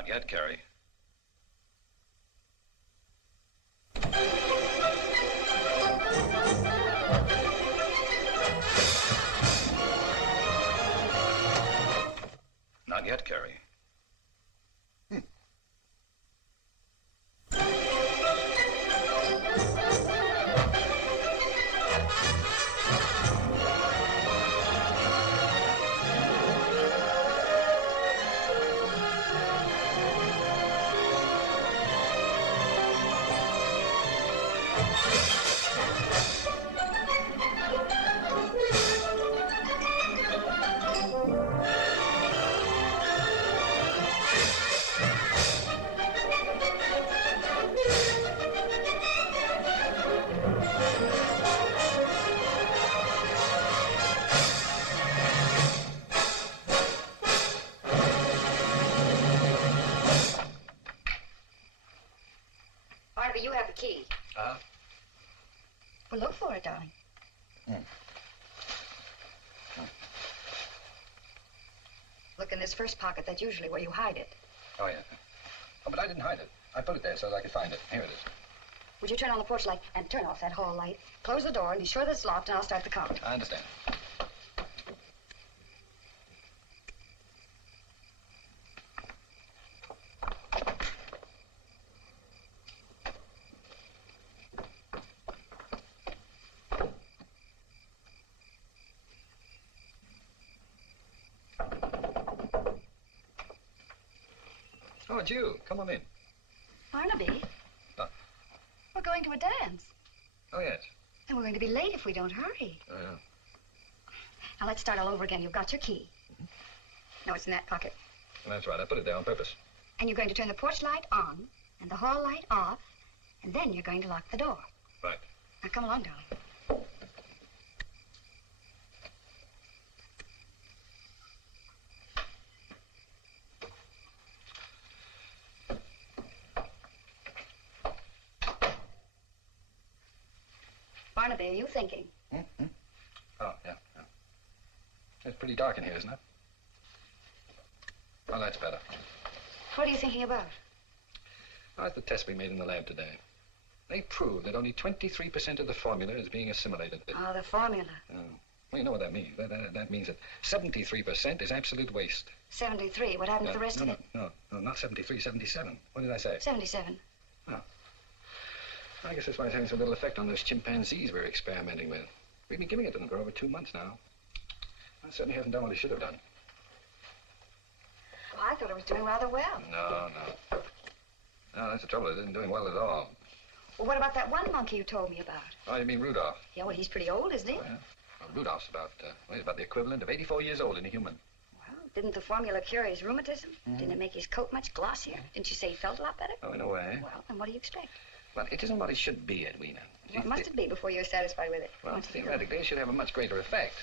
Not yet, Cary. Not yet, Cary. Barnaby, you have the key. Well, look for it, darling. Look in this first pocket. That's usually where you hide it. Oh, yeah. Oh, but I didn't hide it. I put it there so that I could find it. Here it is. Would you turn on the porch light and turn off that hall light? Close the door and be sure that it's locked, and I'll start the count. I understand. Oh, it's you. Come on in. Barnaby, we're going to a dance. Oh, yes. And we're going to be late if we don't hurry. Oh, yeah. Now, let's start all over again. You've got your key. No, it's in that pocket. That's right. I put it there on purpose. And you're going to turn the porch light on and the hall light off, and then you're going to lock the door. Right. Now, come along, darling. Barnaby, are you thinking? Oh, yeah. It's pretty dark in here, isn't it? Oh, that's better. What are you thinking about? Oh, it's the test we made in the lab today. They proved that only 23% of the formula is being assimilated. Oh, the formula. Well, you know what that means. That means that 73% is absolute waste. 73. What happened to the rest of it? No, not 73, 77. What did I say? 77. Oh. I guess that's why it's having so little effect on those chimpanzees we're experimenting with. We've been giving it to them for over 2 months now. It certainly hasn't done what it should have done. Well, I thought it was doing rather well. No, that's the trouble. It isn't doing well at all. Well, what about that one monkey you told me about? Oh, you mean Rudolph? Yeah, well, he's pretty old, isn't he? Oh, yeah. Well, Rudolph's he's about the equivalent of 84 years old in a human. Well, didn't the formula cure his rheumatism? Didn't it make his coat much glossier? Didn't you say he felt a lot better? Oh, in a way. Well, then what do you expect? But it isn't what it should be, Edwina. What must it be before you're satisfied with it? Well, theoretically, it should have a much greater effect.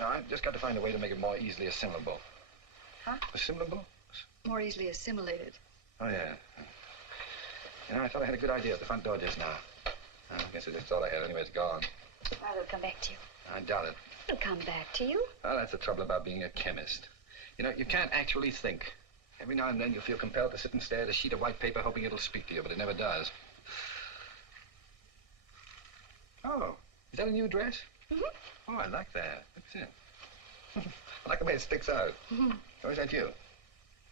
Now, I've just got to find a way to make it more easily assimilable. Huh? Assimilable? More easily assimilated. Oh, yeah. You know, I thought I had a good idea at the front door just now. I guess I just thought I had. Anyway, it's gone. Well, it'll come back to you. I doubt it. It'll come back to you. Well, that's the trouble about being a chemist. You know, you can't actually think. Every now and then you feel compelled to sit and stare at a sheet of white paper hoping it'll speak to you, but it never does. Oh, is that a new dress? Oh, I like that. What's it? I like the way it sticks out. Or is that you?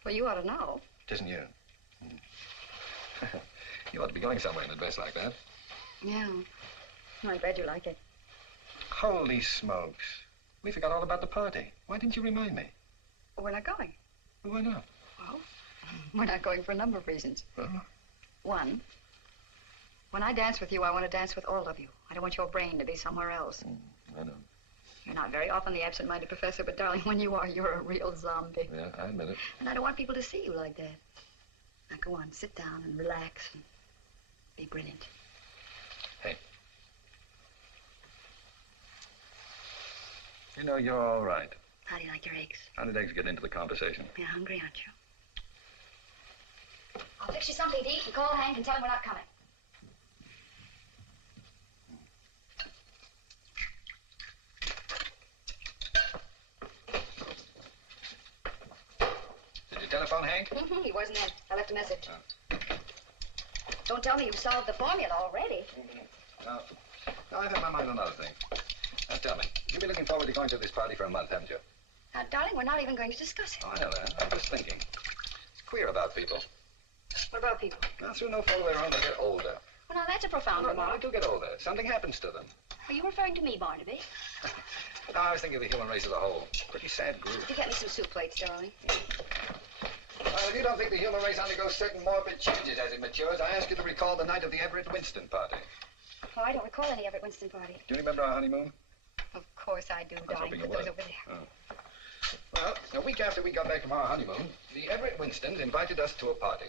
Well, you ought to know. It isn't you. You ought to be going somewhere in a dress like that. Yeah. I'm glad you like it. Holy smokes. We forgot all about the party. Why didn't you remind me? Well, we're not going. Well, why not? Well, we're not going for a number of reasons. One, when I dance with you, I want to dance with all of you. I don't want your brain to be somewhere else. I know. You're not very often the absent-minded professor, but darling, when you are, you're a real zombie. Yeah, I admit it. And I don't want people to see you like that. Now, go on, sit down and relax and be brilliant. Hey. You know, you're all right. How do you like your eggs? How did eggs get into the conversation? You're hungry, aren't you? I'll fix you something to eat and call Hank and tell him we're not coming. Did you tell telephone, Hank? He wasn't in. I left a message. Oh. Don't tell me you've solved the formula already. No, I've had my mind on other things. Now, tell me, you've been looking forward to going to this party for a month, haven't you? Now, darling, we're not even going to discuss it. Oh, I know that. I'm just thinking. It's queer about people. What about people? Now, through no fault of their own, they get older. Well, now, that's a profound No, remark. they do get older. Something happens to them. Are you referring to me, Barnaby? No, I was thinking of the human race as a whole. Pretty sad group. You get me some soup plates, darling. Well, if you don't think the human race undergoes certain morbid changes as it matures, I ask you to recall the night of the Everett Winston party. Oh, I don't recall any Everett Winston party. Do you remember our honeymoon? Of course I do, darling. Put those over there. Oh. Well, a week after we got back from our honeymoon, the Everett Winstons invited us to a party.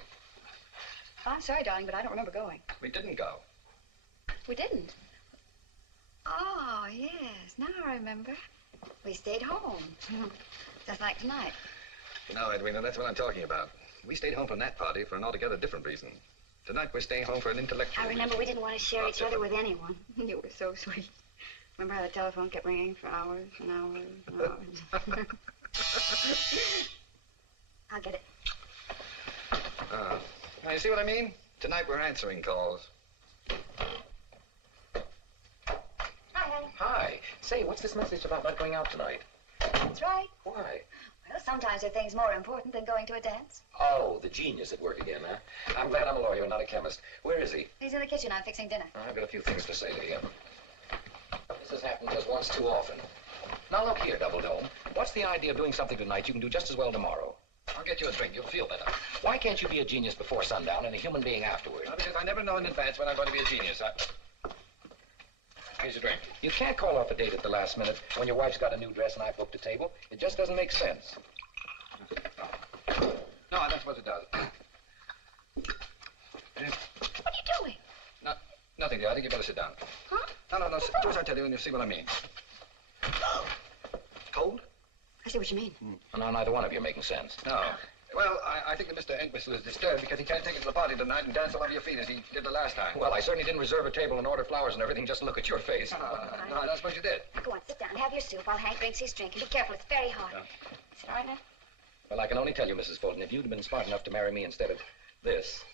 Oh, I'm sorry, darling, but I don't remember going. We didn't go. We didn't? Oh, yes. Now I remember. We stayed home. Just like tonight. No, Edwina, that's what I'm talking about. We stayed home from that party for an altogether different reason. Tonight we're staying home for an intellectual I remember reason. we didn't want to share each other with anyone. You were so sweet. Remember how the telephone kept ringing for hours and hours and hours? I'll get it. Now, you see what I mean? Tonight we're answering calls. Hi. Hi. Say, what's this message about not going out tonight? That's right. Why? Well, sometimes there are things more important than going to a dance. Oh, the genius at work again, huh? I'm glad I'm a lawyer and not a chemist. Where is he? He's in the kitchen. I'm fixing dinner. I've got a few things to say to him. This has happened just once too often. Now, look here, Double Dome. What's the idea of doing something tonight you can do just as well tomorrow? I'll get you a drink. You'll feel better. Why can't you be a genius before sundown and a human being afterward? Well, because I never know in advance when I'm going to be a genius. Here's your drink. You can't call off a date at the last minute when your wife's got a new dress and I've booked a table. It just doesn't make sense. No, I don't suppose it does. What are you doing? Nothing, dear. I think you better sit down. Huh? No. Do as I tell you and you'll see what I mean. Cold? I see what you mean. Well, now, neither one of you are making sense. No. Well, I think that Mr. Entwistle is disturbed because he can't take it to the party tonight and dance all over your feet as he did the last time. Well, I certainly didn't reserve a table and order flowers and everything just to look at your face. No, I don't suppose you did. Now, go on, sit down. Have your soup while Hank drinks his drink. And be careful, it's very hot. Yeah. Is it all right now? Well, I can only tell you, Mrs. Fulton, if you'd been smart enough to marry me instead of this,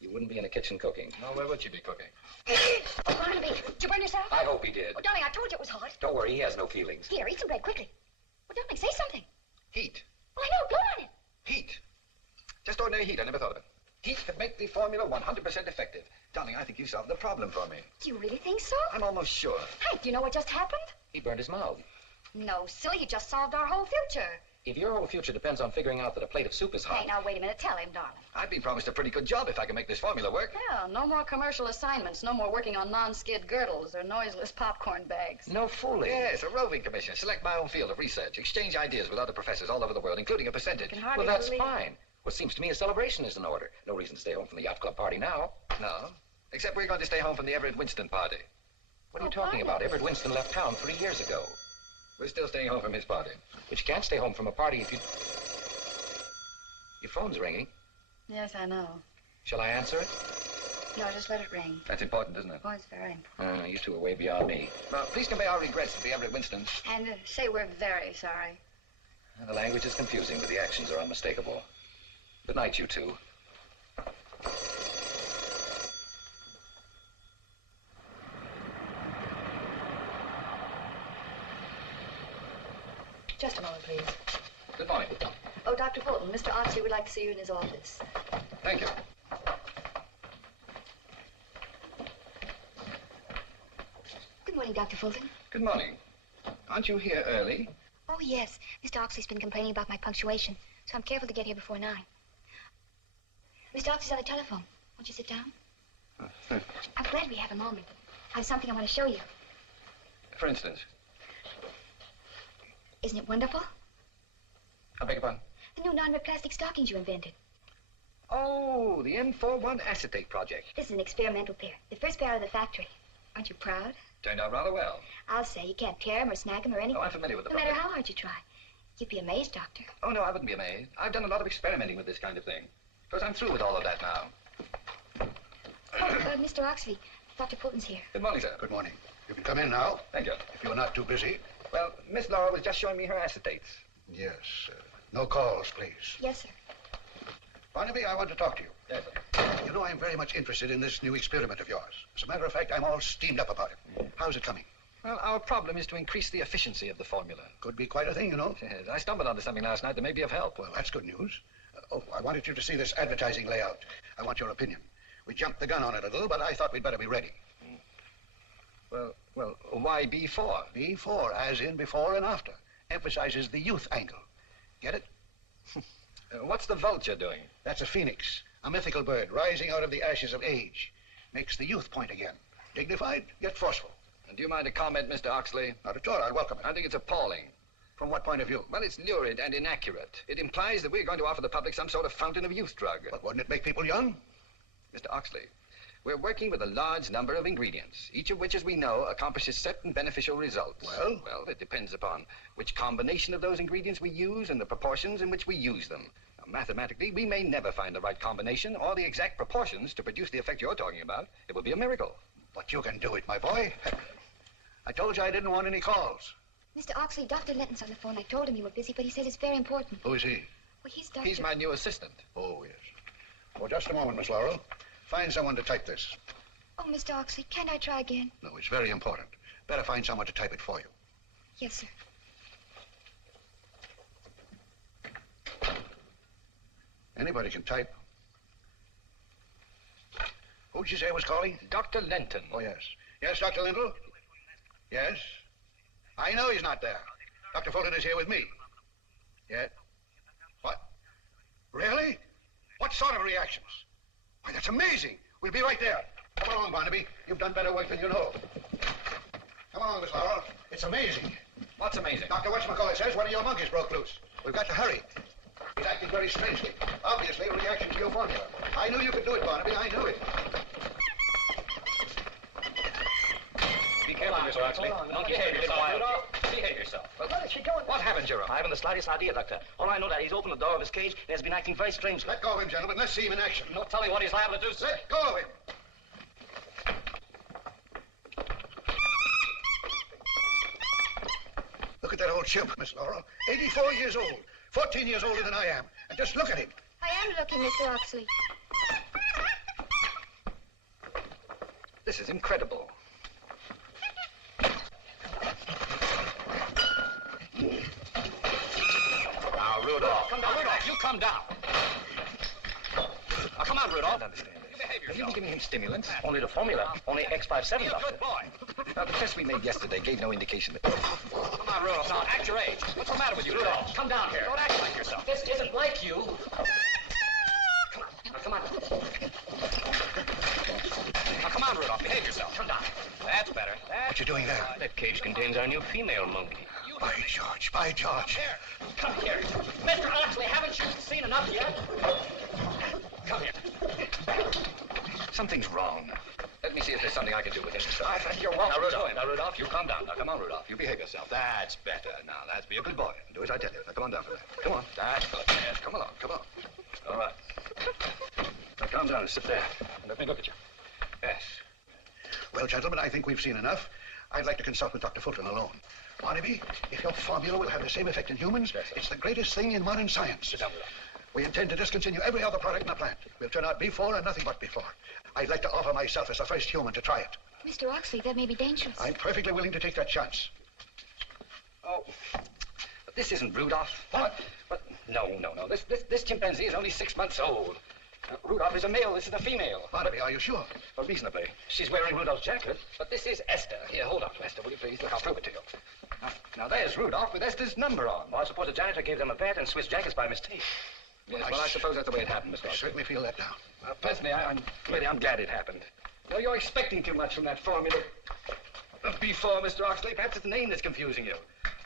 you wouldn't be in the kitchen cooking. No, where would she be cooking? Oh, Barnaby, did you burn yourself? I hope he did. Oh, darling, I told you it was hot. Don't worry, he has no feelings. Here, eat some bread quickly. Well, darling, say something. Heat. Well, I know, blow on it. Heat. Just ordinary heat. I never thought of it. Heat could make the formula 100% effective. Darling, I think you solved the problem for me. Do you really think so? I'm almost sure. Hank, do you know what just happened? He burned his mouth. No, silly, you just solved our whole future. If your whole future depends on figuring out that a plate of soup is hot... Hey, now, wait a minute. Tell him, darling. I've been promised a pretty good job if I can make this formula work. Well, no more commercial assignments. No more working on non-skid girdles or noiseless popcorn bags. No fooling. Yes, a roving commission. Select my own field of research. Exchange ideas with other professors all over the world, including a percentage. I can hardly Well, that's believe... fine. What seems to me a celebration is in order. No reason to stay home from the yacht club party now. No. Except we're going to stay home from the Everett Winston party. What are you talking about? Everett Winston left town 3 years ago. We're still staying home from his party. But you can't stay home from a party if you... Your phone's ringing. Yes, I know. Shall I answer it? No, just let it ring. That's important, isn't it? Oh, it's very important. You two are way beyond me. Well, please convey our regrets to the Everett Winstons. And say we're very sorry. The language is confusing, but the actions are unmistakable. Good night, you two. Just a moment, please. Good morning. Oh, Dr. Fulton, Mr. Oxley would like to see you in his office. Thank you. Good morning, Dr. Fulton. Good morning. Aren't you here early? Oh, yes. Mr. Oxley's been complaining about my punctuation, so I'm careful to get here before 9. Mr. Oxley's on the telephone. Won't you sit down? I'm glad we have a moment. I have something I want to show you. For instance? Isn't it wonderful? I beg your pardon? The new non-rip plastic stockings you invented. Oh, the N41 acetate project. This is an experimental pair. The first pair out of the factory. Aren't you proud? Turned out rather well. I'll say. You can't tear them or snag them or anything. Oh, I'm familiar with the No matter project. how hard you try. You'd be amazed, Doctor. Oh, no, I wouldn't be amazed. I've done a lot of experimenting with this kind of thing. Of course, I'm through with all of that now. Oh, Mr. Oxley, Dr. Fulton's here. Good morning, sir. Good morning. You can come in now, Thank you. if you're not too busy. Well, Miss Laura was just showing me her acetates. Yes. No calls, please. Yes, sir. Barnaby, I want to talk to you. Yes, sir. You know, I'm very much interested in this new experiment of yours. As a matter of fact, I'm all steamed up about it. How's it coming? Well, our problem is to increase the efficiency of the formula. Could be quite a thing, you know. Yes, I stumbled onto something last night that may be of help. Well, that's good news. I wanted you to see this advertising layout. I want your opinion. We jumped the gun on it a little, but I thought we'd better be ready. Well, why B4? B4, as in before and after. Emphasizes the youth angle. Get it? What's the vulture doing? That's a phoenix, a mythical bird rising out of the ashes of age. Makes the youth point again. Dignified, yet forceful. And do you mind a comment, Mr. Oxley? Not at all. I'll welcome it. I think it's appalling. From what point of view? Well, it's lurid and inaccurate. It implies that we're going to offer the public some sort of fountain of youth drug. But wouldn't it make people young? Mr. Oxley, we're working with a large number of ingredients, each of which, as we know, accomplishes certain beneficial results. Well? Well, it depends upon which combination of those ingredients we use and the proportions in which we use them. Now, mathematically, we may never find the right combination or the exact proportions to produce the effect you're talking about. It will be a miracle. But you can do it, my boy. I told you I didn't want any calls. Mr. Oxley, Dr. Linton's on the phone. I told him you were busy, but he says it's very important. Who is he? Well, he's Dr. He's my new assistant. Oh, yes. Well, just a moment, Miss Laurel. Find someone to type this. Oh, Mr. Oxley, can't I try again? No, it's very important. Better find someone to type it for you. Yes, sir. Anybody can type. Who'd you say was calling? Dr. Linton. Oh, yes. Yes, Dr. Linton? Yes? I know he's not there. Dr. Fulton is here with me. Yes? What? Really? What sort of reactions? Why, that's amazing. We'll be right there. Come along, Barnaby. You've done better work than you know. Come along, Miss Laurel. It's amazing. What's amazing? Dr. Whatchamacallit says one of your monkeys broke loose. We've got to hurry. He's acting very strangely. Obviously a reaction to your formula. I knew you could do it, Barnaby. I knew it. Be careful, Mr. Oxley. Don't behave yourself. Behave yourself. Well, where is she going? What happened, Jerome? I haven't the slightest idea, Doctor. All I know that he's opened the door of his cage and has been acting very strangely. Let go of him, gentlemen. Let's see him in action. No telling what he's liable to do, sir. Let go of him. Look at that old chimp, Miss Laurel. 84 years old. 14 years older than I am. And just look at him. I am looking, Mr. Oxley. This is incredible. Now, Rudolph. Come down, Rudolph. You come down. Now, come on, I Rudolph. don't understand this. Have you been giving him stimulants? Only the formula. Only X57, He's a Doctor. good boy. The test we made yesterday gave no indication that... Come on, Rudolph. Now, act your age. What's the matter with you, Rudolph? Come down here. Don't act like yourself. This isn't like you. Come on. Now, come on. Now, come on, Rudolph. Behave yourself. Come down. That's better. What you doing there? That cage contains our new female monkey. By George, by George. Here. Come here. Mr. Oxley, haven't you seen enough yet? Come here. Something's wrong. Let me see if there's something I can do with this. You're Now, welcome to Rudolph. him. Now, Rudolph, you calm down. Now, come on, Rudolph. You behave yourself. That's better. Now, that's be a good boy. Do as I tell you. Now, come on down for that. Come on. That's good. Yes, come along. Come on. All right. Now, calm down and sit there. And let me look at you. Yes. Well, gentlemen, I think we've seen enough. I'd like to consult with Dr. Fulton alone. Barnaby, if your formula will have the same effect in humans, Yes, sir. it's the greatest thing in modern science. Sit down, Rudolph. We intend to discontinue every other product in the plant. We'll turn out before and nothing but before. I'd like to offer myself as the first human to try it. Mr. Oxley, that may be dangerous. I'm perfectly willing to take that chance. Oh, but this isn't Rudolph. What? But no. This chimpanzee is only 6 months old. Rudolph is a male. This is a female. Barnaby, are you sure? Well, reasonably. She's wearing Rudolph's jacket, but this is Esther. Here, hold on, Esther, will you please? Look, I'll prove it to you. Now there's Rudolph with Esther's number on. Well, I suppose the janitor gave them a bet and switched jackets by mistake. Yes, well, I suppose that's the way it happened, Mr. I Oxley. certainly feel that now. Personally, I'm glad it happened. No, you're expecting too much from that formula. Before, Mr. Oxley, perhaps it's the name that's confusing you.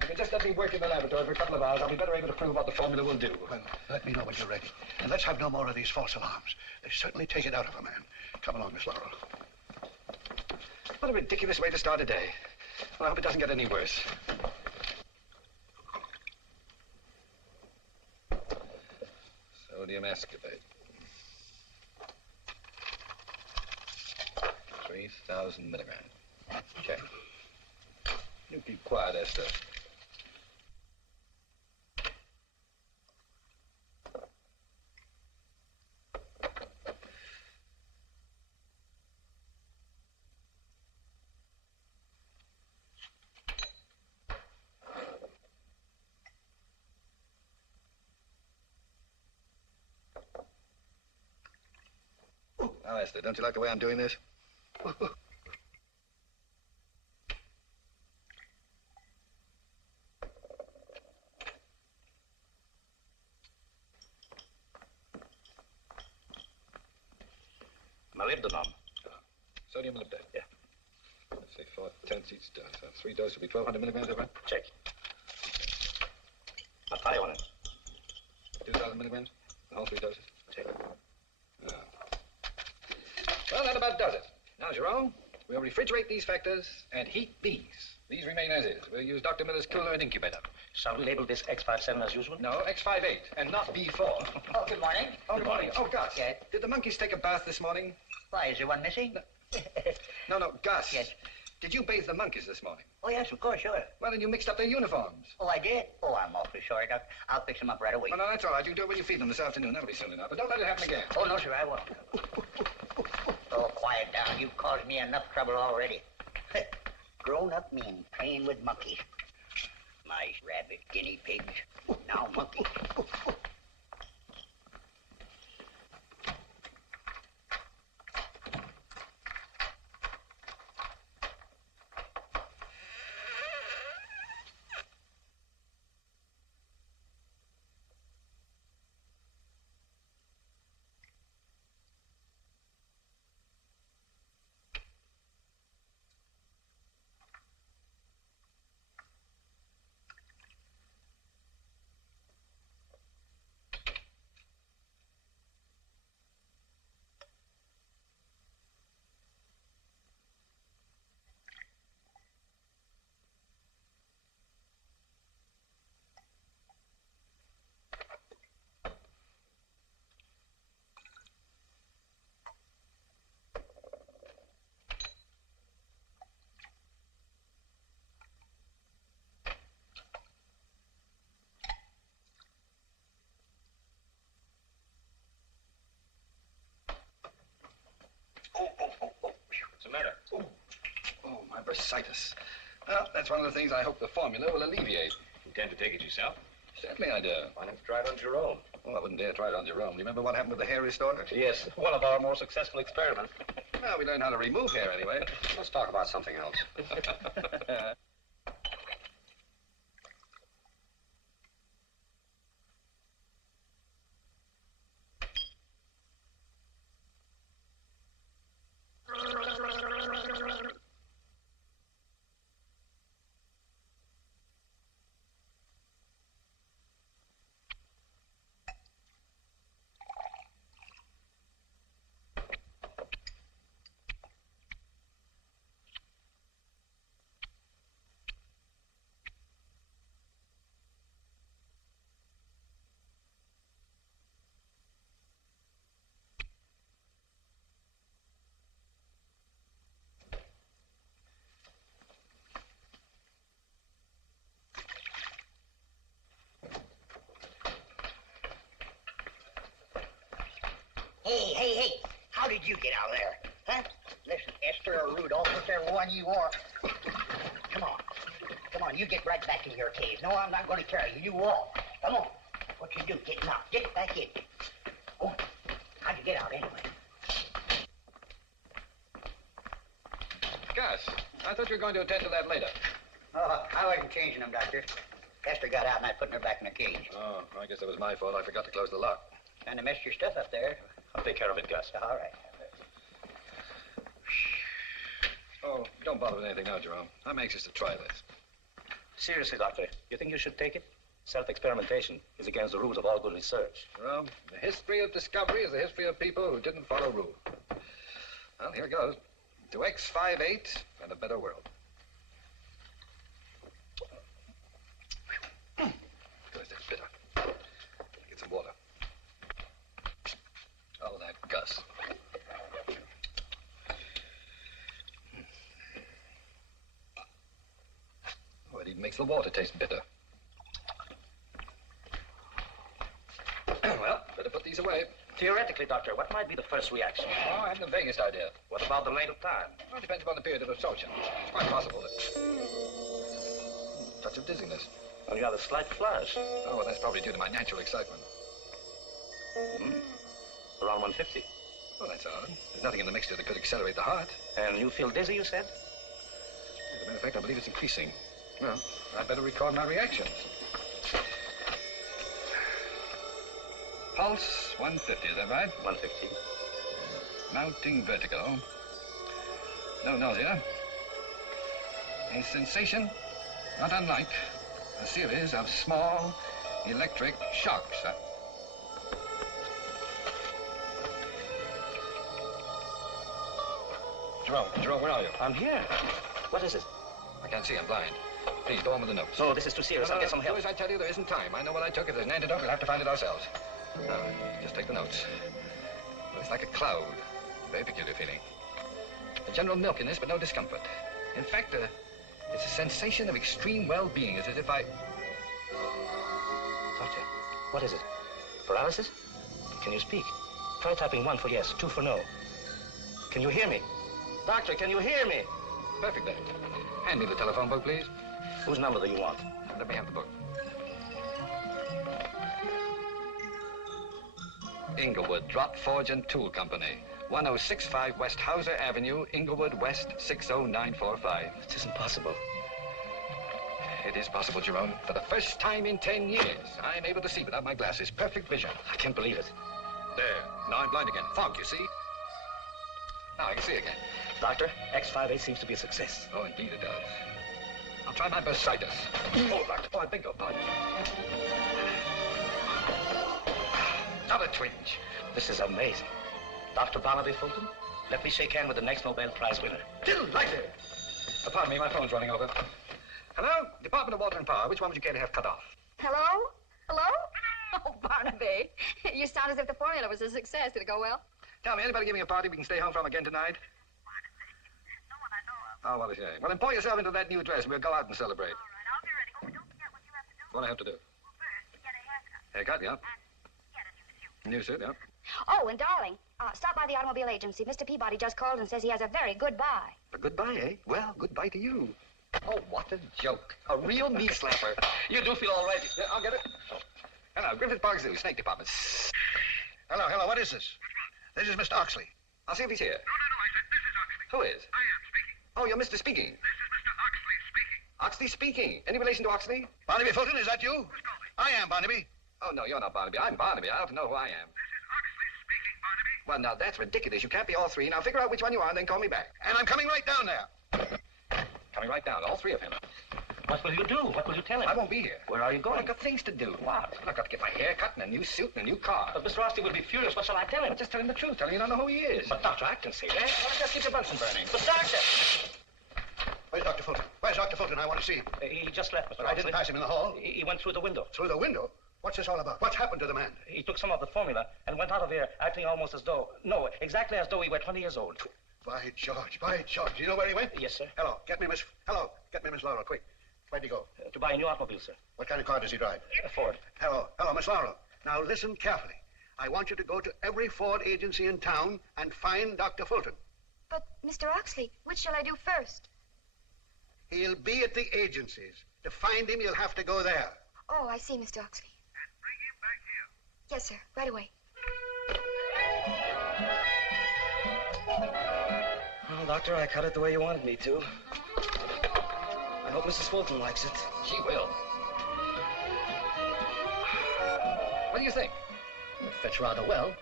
If you just let me work in the laboratory for a couple of hours, I'll be better able to prove what the formula will do. Well, let me know when you're ready. And let's have no more of these false alarms. They certainly take it out of a man. Come along, Miss Laurel. What a ridiculous way to start a day. Well, I hope it doesn't get any worse. Sodium escapade. 3,000 milligrams. Check. You keep quiet, Esther. Now, Esther, don't you like the way I'm doing this? Molybdenum. Sodium molybdenum. Yeah. Let's say 4/10 each dose. So 3 doses will be 1,200 milligrams, everyone? Check. I'll tell you on it. 2,000 milligrams? The whole 3 doses? Check. Yeah. Well, that about does it. Now, Jerome, we'll refrigerate these factors and heat these. These remain as is. We'll use Dr. Miller's cooler and incubator. Shall we label this X57 as usual? No, X58, and not B4. Oh, good morning. Oh, good morning. Oh, Gus. Yes. Did the monkeys take a bath this morning? Why, is there one missing? No, Gus. Yes. Did you bathe the monkeys this morning? Oh, yes, of course, sure. Well, then you mixed up their uniforms. Oh, I did? Oh, I'm awfully sorry, Doc. I'll fix them up right away. Well, no, that's all right. You can do it when you feed them this afternoon. That'll be soon enough. But don't let it happen again. Oh, no, sir, I won't. Oh, quiet down. You've caused me enough trouble already. Grown-up men playing with monkeys. Mice, rabbit, guinea pigs. Now monkeys. What's the matter? Oh, my bursitis. Well, that's one of the things I hope the formula will alleviate. Intend to take it yourself? Certainly I do. Why not try it on Jerome? Oh, I wouldn't dare try it on Jerome. Remember what happened with the hair restorer? Yes, one of our more successful experiments. Well, we learned how to remove hair anyway. Let's talk about something else. Hey, how did you get out of there? Huh? Listen, Esther or Rudolph, whichever one you are. Come on, you get right back in your cave. No, I'm not going to carry you. You walk. Come on. What you do? Get knocked. Get back in. Oh, how'd you get out anyway? Gus, I thought you were going to attend to that later. Oh, I wasn't changing them, Doctor. Esther got out and I put her back in her cage. Oh, I guess that was my fault. I forgot to close the lock. And to mess your stuff up there. I'll take care of it, Gus. All right. Oh, don't bother with anything now, Jerome. I'm anxious to try this. Seriously, Doctor, you think you should take it? Self-experimentation is against the rules of all good research. Well, the history of discovery is the history of people who didn't follow rules. Well, here goes. To X58 and a better world. Good, that's bitter. Get some water. Oh, that Gus. Oh, it even makes the water taste bitter. Well, better put these away. Theoretically, Doctor, what might be the first reaction? Oh, I haven't the vaguest idea. What about the length of time? Well, it depends upon the period of absorption. It's quite possible that... touch of dizziness. Only got a slight flush. Oh, well, that's probably due to my natural excitement. Around 150. Well, that's odd. There's nothing in the mixture that could accelerate the heart. And you feel dizzy, you said? As a matter of fact, I believe it's increasing. Well, I'd better record my reactions. Pulse 150, is that right? 150. Mounting vertigo. No nausea. A sensation not unlike a series of small electric shocks. Jerome, where are you? I'm here. What is it? I can't see, I'm blind. Please, go on with the notes. No, this is too serious. I'll get some help. Do as I tell you, there isn't time. I know what I took. If there's an antidote, we'll have to find it ourselves. Now, just take the notes. Well, it's like a cloud. Very peculiar feeling. A general milkiness, but no discomfort. In fact, it's a sensation of extreme well-being. It's as if I... Doctor, what is it? Paralysis? Can you speak? Try typing 1 for yes, 2 for no. Can you hear me? Doctor, can you hear me? Perfect, then. Hand me the telephone book, please. Whose number do you want? Let me have the book. Inglewood, Drop, Forge, and Tool Company. 1065 West Hauser Avenue, Inglewood, West 60945. It isn't possible. It is possible, Jerome. For the first time in 10 years, I'm able to see without my glasses. Perfect vision. I can't believe it. There. Now I'm blind again. Fog, you see? Now I can see again. Doctor, X58 seems to be a success. Oh, indeed it does. I'll try my bursitis. Oh, doctor. Oh, I beg your pardon. Not a twinge. This is amazing. Dr. Barnaby Fulton, let me shake hands with the next Nobel Prize winner. Delighted. Pardon me, my phone's running over. Hello? Department of Water and Power. Which one would you care to have cut off? Hello? Hello? Oh, Barnaby. You sound as if the formula was a success. Did it go well? Tell me, anybody giving a party we can stay home from again tonight? No one I know of. Oh, what a shame. Well, then pour yourself into that new dress and we'll go out and celebrate. All right, I'll be ready. Oh, but don't forget what you have to do. What do I have to do? Well, first, get a haircut. Haircut, yeah. And get a new suit. New suit, yeah. Oh, and darling, stop by the automobile agency. Mr. Peabody just called and says he has a very good buy. A goodbye, eh? Well, goodbye to you. Oh, what a joke. A real knee slapper. You do feel all right. Yeah, I'll get it. Hello, Griffith Park Zoo, Snake Department. Hello, what is this? This is Mr. Oxley. I'll see if he's here. No, I said this is Oxley. Who is? I am speaking. Oh, you're Mr. Speaking. This is Mr. Oxley speaking. Oxley Speaking. Any relation to Oxley? Barnaby Fulton, is that you? Who's calling? I am Barnaby. Oh, no, you're not Barnaby. I'm Barnaby. I ought to know who I am. This is Oxley speaking, Barnaby. Well, now, that's ridiculous. You can't be all three. Now, figure out which one you are and then call me back. And I'm coming right down there. Coming right down, all three of him. What will you do? What will you tell him? I won't be here. Where are you Well, going? I've got things to do. What? I've got to get my hair cut and a new suit and a new car. But Mr. Oxley will be furious. What shall I tell him? I'm just telling the truth, telling you don't know who he is. But, Doctor, I can say that. Well, just keep your Bunsen burning. But, Doctor! Where's Dr. Fulton? Where's Dr. Fulton? I want to see him. He just left, Mr. But I didn't Oxley. pass him in the hall. He went through the window. Through the window? What's this all about? What's happened to the man? He took some of the formula and went out of here acting almost as though... No, exactly as though he were 20 years old. By George, by George. Do you know where he went? Yes, sir. Hello, get me Miss Laurel, quick. Where'd he go? To buy a new automobile, sir. What kind of car does he drive? A Ford. Hello, Miss Laurel. Now listen carefully. I want you to go to every Ford agency in town and find Dr. Fulton. But, Mr. Oxley, which shall I do first? He'll be at the agencies. To find him, you'll have to go there. Oh, I see, Mr. Oxley. And bring him back here. Yes, sir. Right away. Well, Doctor, I cut it the way you wanted me to. I hope Mrs. Fulton likes it. She will. What do you think? It fits rather well.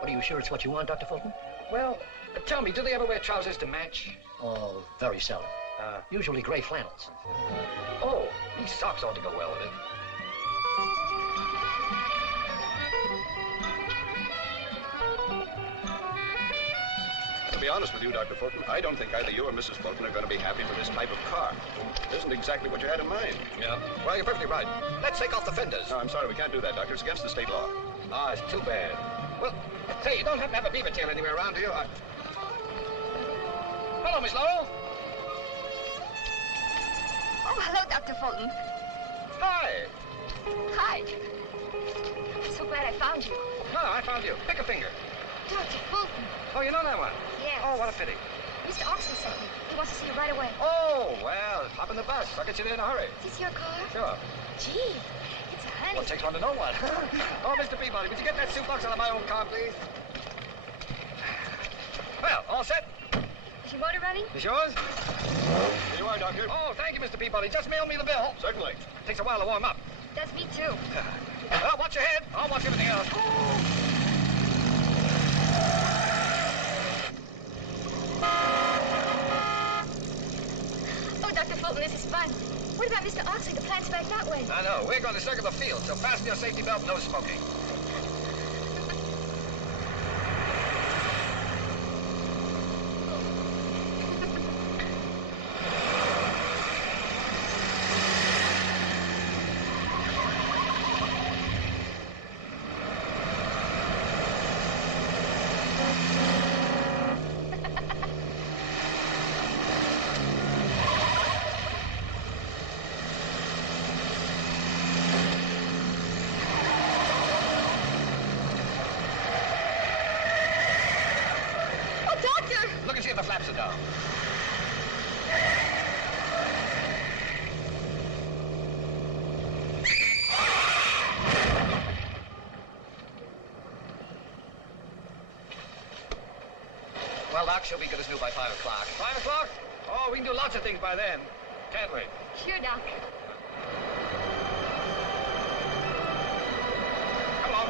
But are you sure it's what you want, Dr. Fulton? Well, tell me, do they ever wear trousers to match? Oh, very seldom. Usually gray flannels. Oh, these socks ought to go well with it. To be honest with you, Dr. Fulton, I don't think either you or Mrs. Fulton are going to be happy with this type of car. It isn't exactly what you had in mind. Yeah. Well, you're perfectly right. Let's take off the fenders. No, I'm sorry, we can't do that, Doctor. It's against the state law. Ah, it's too bad. Well, say, you don't have to have a beaver tail anywhere around, do you? Hello, Miss Laurel. Oh, hello, Dr. Fulton. Hi. Hi. I'm so glad I found you. No, I found you. Pick a finger. Dr. Fulton. Oh, you know that one? Yes. Oh, what a pity. Mr. Oxley sent me. He wants to see you right away. Oh, well, hop in the bus. I'll get you there in a hurry. Is this your car? Sure. Gee, it's a honey. Well, it takes one to know one. Oh, Mr. Peabody, would you get that suit box out of my own car, please? darling? Is yours? Here you are, Doctor. Oh, thank you, Mr. Peabody. Just mail me the bill. Certainly. Takes a while to warm up. Does me too. Well, watch your head. I'll watch everything else. Oh, Dr. Fulton, this is fun. What about Mr. Oxley? The plant's back that way. I know. We're going to circle the field, so fasten your safety belt, no smoking. Look and see if the flaps are down. Well, Doc, she'll be good as new by 5 o'clock. 5 o'clock? Oh, we can do lots of things by then, can't we? Sure, Doc. Come on.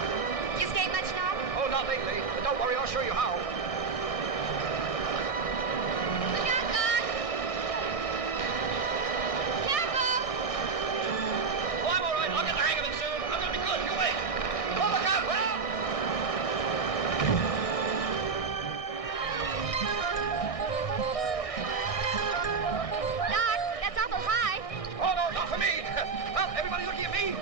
You skate much now? Oh, not lately. But don't worry, I'll show you how. Look out, Doc! Careful! Oh, I'm all right. I'll get the hang of it soon. I'm going to be good. You wait. Oh, look out, well! Doc, that's awful high. Oh, no, not for me. Well, everybody looking at me.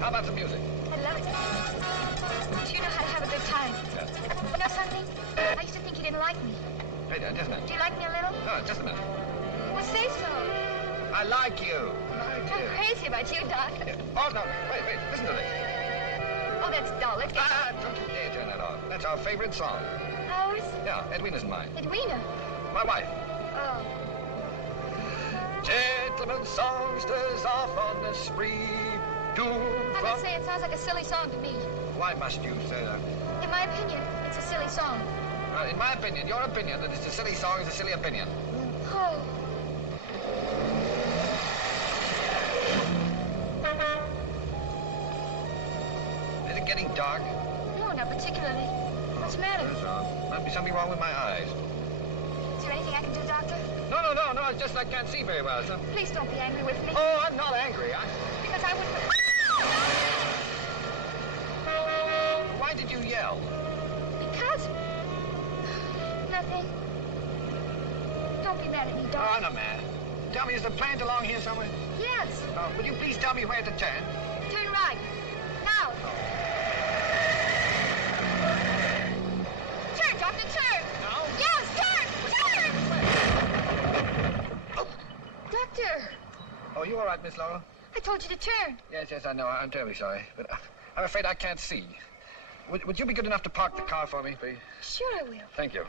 How about some music? I love it. You know how to have a good time. Yes. You know something? I used to think you didn't like me. Hey, just a minute. Do you like me a little? No, just a minute. Well, say so. I like you. I'm crazy about you, Doc. Oh, no, wait, listen to this. Oh, that's dull. Let's get Don't you dare turn that off. That's our favorite song. ours. Yeah, Edwina's and mine. Edwina. My wife. Oh. Gentlemen songsters off on the spree. I must say, it sounds like a silly song to me. Why must you say that? In my opinion, it's a silly song. In my opinion, your opinion that it's a silly song is a silly opinion. Oh. Is it getting dark? No, not particularly. What's the matter? Might be something wrong with my eyes. Is there anything I can do, Doctor? No, it's just I can't see very well, so. Please don't be angry with me. Oh, I'm not angry. Because I wouldn't... Why did you yell? Because... Nothing. Don't be mad at me, Oh, Doc. I'm not mad. Tell me, is the plant along here somewhere? Yes. Would you please tell me where to turn? Turn right. Now. Turn, Doctor, turn. No? Yes, turn. Doctor, Oh, you all right, Miss Laurel? I told you to turn. Yes, I know. I'm terribly sorry. But I'm afraid I can't see. Would you be good enough to park the car for me, please? Sure I will. Thank you.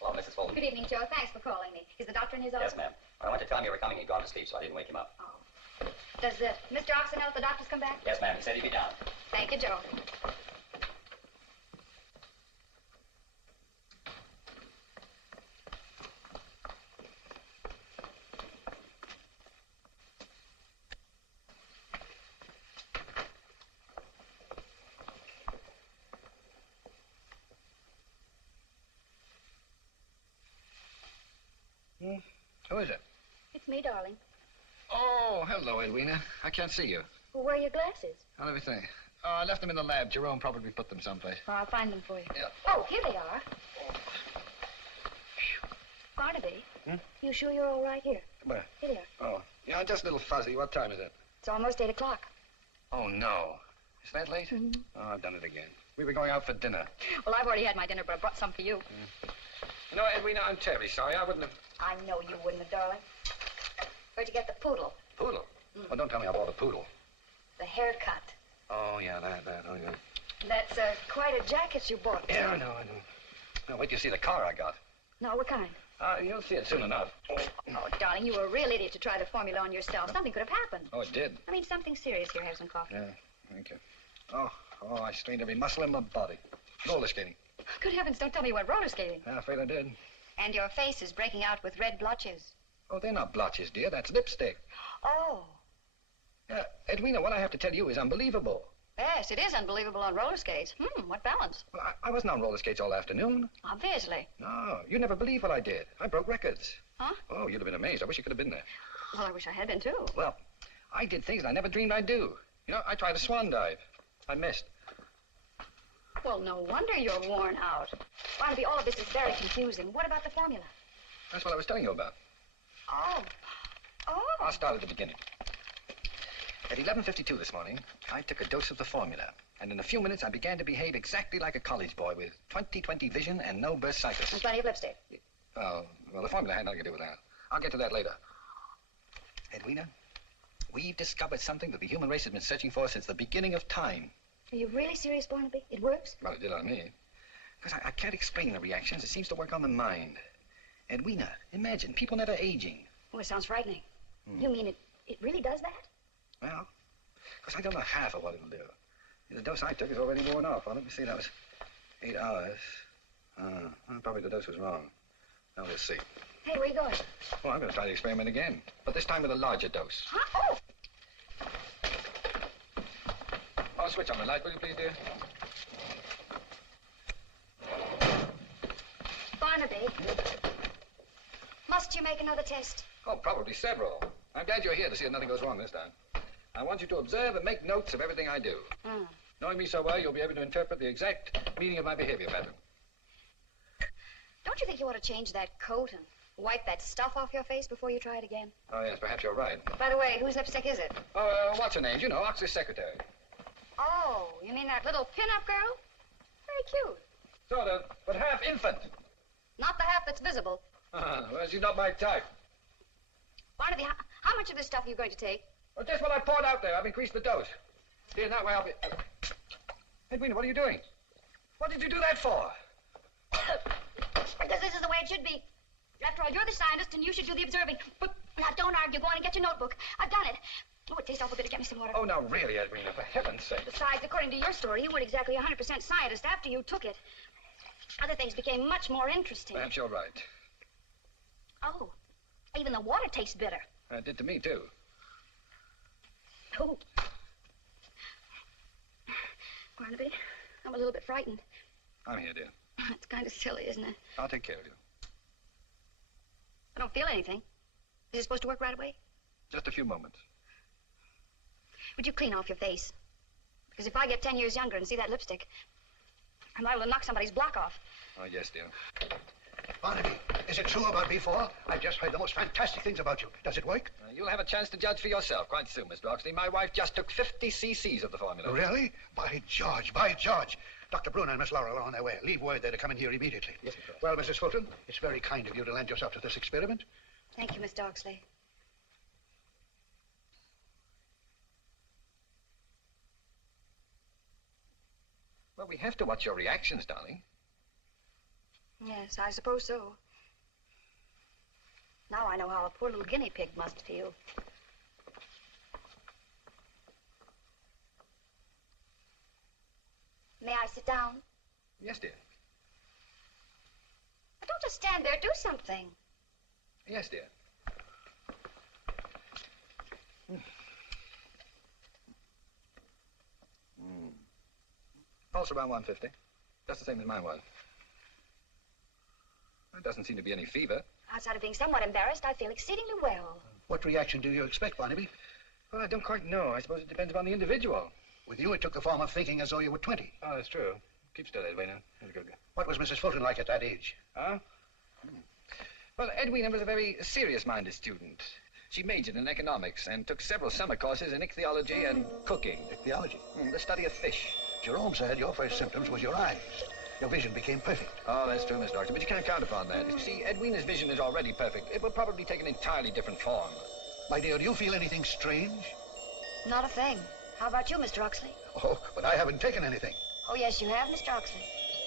Hello, Mrs. Fulton. Good evening, Joe. Thanks for calling me. Is the doctor in his office? Yes, ma'am. I went to tell him you were coming. He'd gone to sleep, so I didn't wake him up. Oh. Does Mr. Oxley know if the doctor's come back? Yes, ma'am. He said he'd be down. Thank you, Joe. Who is it? It's me, darling. Oh, hello, Edwina. I can't see you. Well, where are your glasses? I'll let me think. Oh, I left them in the lab. Jerome probably put them someplace. Oh, I'll find them for you. Yeah. Oh, here they are. Barnaby, you sure you're all right here? Where? Here they are. Oh, yeah, I'm just a little fuzzy. What time is it? It's almost 8 o'clock. Oh, no. Is that late? Mm-hmm. Oh, I've done it again. We were going out for dinner. Well, I've already had my dinner, but I brought some for you. You know, Edwina, I'm terribly sorry. I wouldn't have... I know you wouldn't have, darling. Where'd you get the poodle? Poodle? Oh, don't tell me I bought a poodle. The haircut. Oh, yeah, that. Oh, yeah. That's quite a jacket you bought. Yeah, I know. Now, wait till you see the car I got. No, what kind? You'll see it soon enough. Oh, darling, you were a real idiot to try the formula on yourself. Something could have happened. Oh, it did? I mean, something serious here. Have some coffee. Yeah, thank you. Oh, I strained every muscle in my body. Roller skating. Good heavens, don't tell me you went roller skating. Yeah, afraid I did. And your face is breaking out with red blotches. Oh, they're not blotches, dear. That's lipstick. Oh. Yeah, Edwina, what I have to tell you is unbelievable. Yes, it is unbelievable on roller skates. What balance? Well, I wasn't on roller skates all afternoon. Obviously. No, you never believe what I did. I broke records. Huh? Oh, you'd have been amazed. I wish you could have been there. Well, I wish I had been, too. Well, I did things I never dreamed I'd do. You know, I tried a swan dive. I missed. Well, no wonder you're worn out. Barnaby, all of this is very confusing. What about the formula? That's what I was telling you about. Oh. I'll start at the beginning. At 11:52 this morning, I took a dose of the formula. And in a few minutes, I began to behave exactly like a college boy with 20/20 vision and no bursitis. And plenty of lipstick. Oh, well, the formula had nothing to do with that. I'll get to that later. Edwina, we've discovered something that the human race has been searching for since the beginning of time. Are you really serious, Barnaby? It works? Well, it did on me. Because I can't explain the reactions. It seems to work on the mind. Edwina, imagine, people never aging. Oh, it sounds frightening. You mean it really does that? Well, because I don't know half of what it'll do. The dose I took is already worn off. Well, let me see, that was 8 hours. Probably the dose was wrong. Now, we'll see. Hey, where are you going? Well, I'm going to try the experiment again, but this time with a larger dose. Huh? Oh, switch on the light, will you please, dear? Barnaby, must you make another test? Oh, probably several. I'm glad you're here to see that nothing goes wrong this time. I want you to observe and make notes of everything I do. Knowing me so well, you'll be able to interpret the exact meaning of my behavior pattern. Don't you think you ought to change that coat and wipe that stuff off your face before you try it again? Oh, yes, perhaps you're right. By the way, whose lipstick is it? Oh, what's her name? You know, Ox's secretary. Oh, you mean that little pin-up girl? Very cute. Sort of, but half infant. Not the half that's visible. Well, she's not my type. Barnaby, how much of this stuff are you going to take? Well, just what I poured out there. I've increased the dose. See, in that way I'll be... Edwina, what are you doing? What did you do that for? Because this is the way it should be. After all, you're the scientist, and you should do the observing. But now, don't argue. Go on and get your notebook. I've done it. Oh, it tastes awful bitter. Get me some water. Oh, now, really, Edwina, for heaven's sake. Besides, according to your story, you weren't exactly 100% scientist after you took it. Other things became much more interesting. Perhaps you're right. Oh, even the water tastes bitter. It did to me, too. Oh. Barnaby, I'm a little bit frightened. I'm here, dear. It's kind of silly, isn't it? I'll take care of you. I don't feel anything. Is it supposed to work right away? Just a few moments. Would you clean off your face? Because if I get 10 years younger and see that lipstick, I'm liable to knock somebody's block off. Oh, yes, dear. Barnaby, is it true about B4? I've just heard the most fantastic things about you. Does it work? You'll have a chance to judge for yourself quite soon, Mr. Oxley. My wife just took 50 cc's of the formula. Really? By George, by George. Dr. Bruner and Miss Laurel are on their way. Leave word they're to come in here immediately. Yes, sir. Well, Mrs. Fulton, it's very kind of you to lend yourself to this experiment. Thank you, Mr. Oxley. Well, we have to watch your reactions, darling. Yes, I suppose so. Now I know how a poor little guinea pig must feel. May I sit down? Yes, dear. Don't just stand there. Do something. Yes, dear. Pulse around 150. Just the same as mine was. There doesn't seem to be any fever. Outside of being somewhat embarrassed, I feel exceedingly well. What reaction do you expect, Barnaby? Well, I don't quite know. I suppose it depends upon the individual. With you, it took the form of thinking as though you were 20. Oh, that's true. Keep still, Edwina. That's good. What was Mrs. Fulton like at that age? Huh? Well, Edwina was a very serious-minded student. She majored in economics and took several summer courses in ichthyology and cooking. Ichthyology? The study of fish. Jerome said your first symptoms was your eyes. Your vision became perfect. Oh, that's true, Mr. Oxley, but you can't count upon that. You see, Edwina's vision is already perfect. It will probably take an entirely different form. My dear, do you feel anything strange? Not a thing. How about you, Mr. Oxley? Oh, but I haven't taken anything. Oh, yes, you have, Mr. Oxley.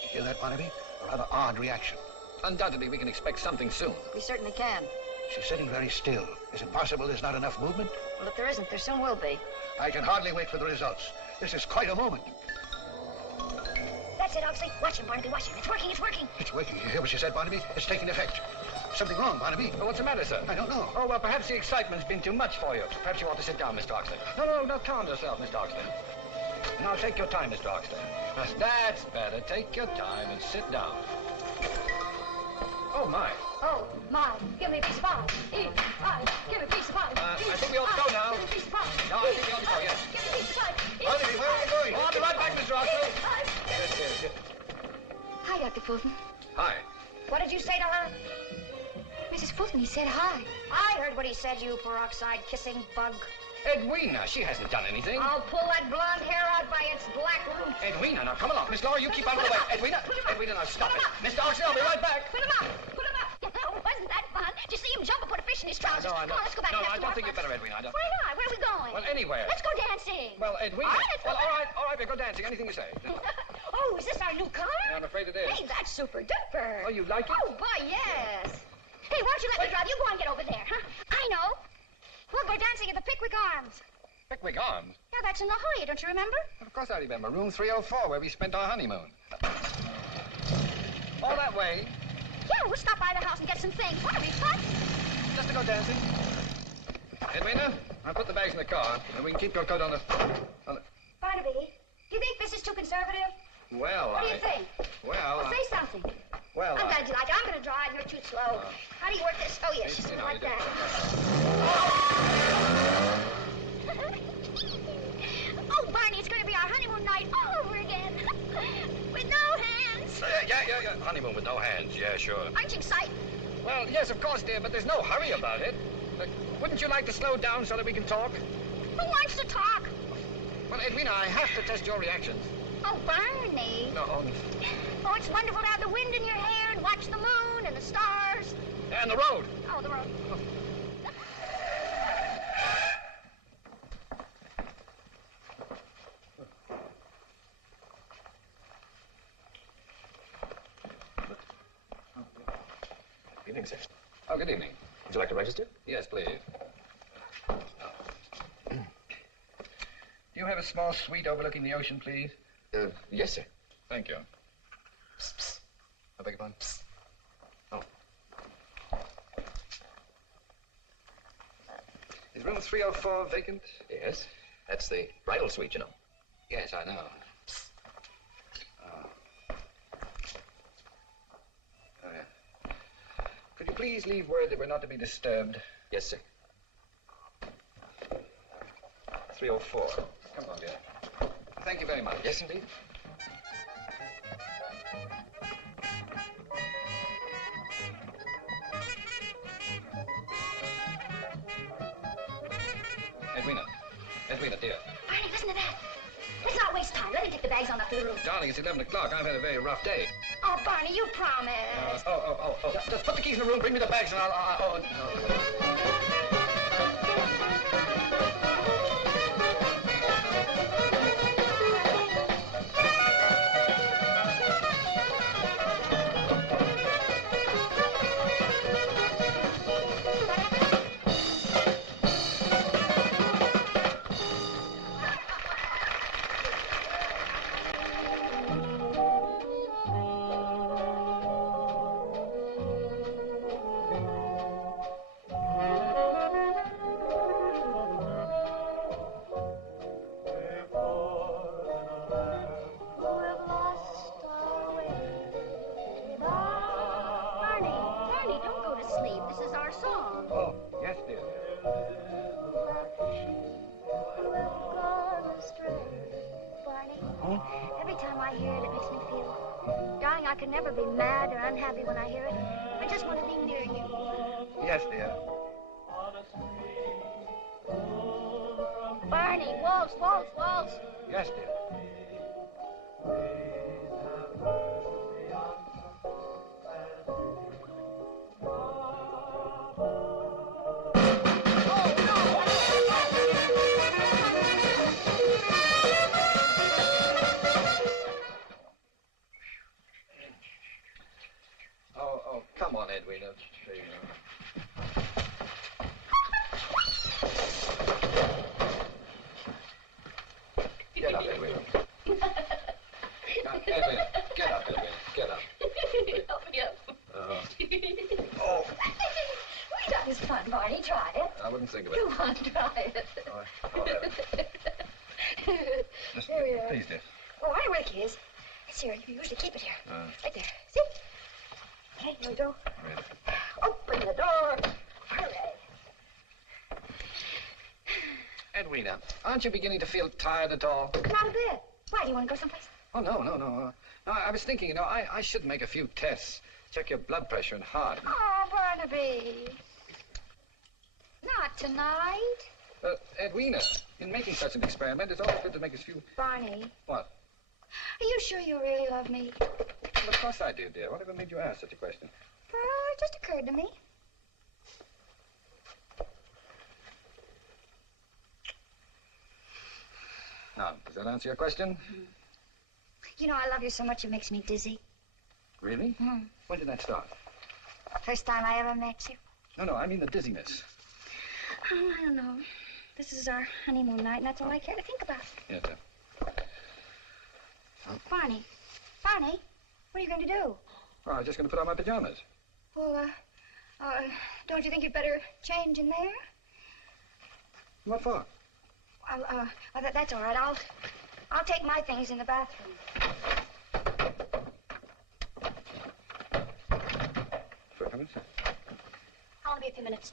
You hear that, Barnaby? A rather odd reaction. Undoubtedly, we can expect something soon. We certainly can. She's sitting very still. Is it possible there's not enough movement? Well, if there isn't, there soon will be. I can hardly wait for the results. This is quite a moment. That's it, Oxley. Watch him, Barnaby, watch him. It's working, it's working. It's working. You hear what she said, Barnaby? It's taking effect. Something wrong, Barnaby? Oh, what's the matter, sir? I don't know. Oh, well, perhaps the excitement's been too much for you. Perhaps you ought to sit down, Mr. Oxley. No, calm yourself, Mr. Oxley. Now, take your time, Mr. Oxley. That's better. Take your time and sit down. Oh, my. Oh, my. Give me a piece of pie. Eat pie. Give me a piece of pie. I think we ought to go now. Give me a piece of pie. No, I think we ought to go, yes. Give me a piece of pie. Barnaby, where are you going? Oh, I'll be right back, Mr. Oxley. Yes. Hi, Dr. Fulton. Hi. What did you say to her? Mrs. Fulton, he said hi. I heard what he said, you peroxide kissing bug. Edwina, she hasn't done anything. I'll pull that blonde hair out by its black roots. Edwina, now come along. Miss Laura, you keep out of the way. Edwina, now stop it. Mr. Oxley, I'll be right back. Put him up. Wasn't that fun? Did you see him jump and put a fish in his trousers? No, Come on, let's go back No, and have I some don't more think fun. you better, Edwina. I don't. Why not? Where are we going? Well, anywhere. Let's go dancing. Well, Edwina. All right, let's go all right, we'll go dancing. Anything you say. Oh, is this our new car? I'm afraid it is. Hey, that's super duper. Oh, you like it? Oh, boy, yes. Hey, why don't you let me drive? You go and get over there, huh? I know. We'll go dancing at the Pickwick Arms. Pickwick Arms? Yeah, that's in La Jolla, don't you remember? Of course I remember. Room 304, where we spent our honeymoon. All that way. Yeah, we'll stop by the house and get some things. What'll be fun? Just to go dancing. Edwina, I'll put the bags in the car, and we can keep your coat on the... Barnaby, do you think this is too conservative? Well, What do you think? Well, Say something. Well, I'm glad you like it. I'm going to drive. You're too slow. How do you work this? Oh, yes, just you know, like you that. Oh, Barney, it's going to be our honeymoon night all over again. With no hands. Yeah. Honeymoon with no hands. Yeah, sure. Aren't you excited? Well, yes, of course, dear, but there's no hurry about it. Wouldn't you like to slow down so that we can talk? Who wants to talk? Well, Edwina, I have to test your reactions. Oh, Barney. No, Oh, it's wonderful to have the wind in your hair and watch the moon and the stars. and the road. Oh, the road. Evening, sir. Oh, good evening. Would you like to register? Yes, please. Do you have a small suite overlooking the ocean, please? Yes, sir. Thank you. I beg your pardon? Oh. Is room 304 vacant? Yes. That's the bridal suite, you know. Yes, I know. Oh, yeah. Could you please leave word that we're not to be disturbed? Yes, sir. 304. Come on, dear. Thank you very much. Yes, indeed. Edwina, dear. Barney, listen to that. Let's not waste time. Let him take the bags on up to the roof. Darling, it's 11 o'clock. I've had a very rough day. Oh, Barney, you promised. Just put the keys in the room, bring me the bags, and I'll... Barney, don't go to sleep. This is our song. Oh, yes, dear. Barney, every time I hear it, it makes me feel... Darling, I can never be mad or unhappy when I hear it. I just want to be near you. Yes, dear. Barney, waltz, waltz, waltz. Yes, dear. Come on, Edwina. There you go. Get up, Edwina. Edwina, get up, Edwina. Get up. Help me up. Oh, We got this fun, Barney. Try it. I wouldn't think of it. Come on, try it. I'll have it. Just, Here we are. please, dear. Oh, I know where the key is. It's here. You usually keep it here. Right there. See? Okay, here we go. Really? Open the door. Hooray. Edwina, aren't you beginning to feel tired at all? Not a bit. Why, do you want to go someplace? Oh, no. No, I was thinking, I should make a few tests. Check your blood pressure and heart. Oh, Barnaby. Not tonight. Edwina, in making such an experiment, it's always good to make a few... Barney, What? are you sure you really love me? Well, of course I do, dear. Whatever made you ask such a question? Well, it just occurred to me. Now, does that answer your question? You know, I love you so much it makes me dizzy. Really? When did that start? First time I ever met you. No, I mean the dizziness. Oh, I don't know. This is our honeymoon night, and that's all I care to think about. Yes, sir. Barney, what are you going to do? Oh, I was just going to put on my pajamas. Well, don't you think you'd better change in there? What for? That's all right. I'll take my things in the bathroom. For heaven's sake. I'll only be a few minutes.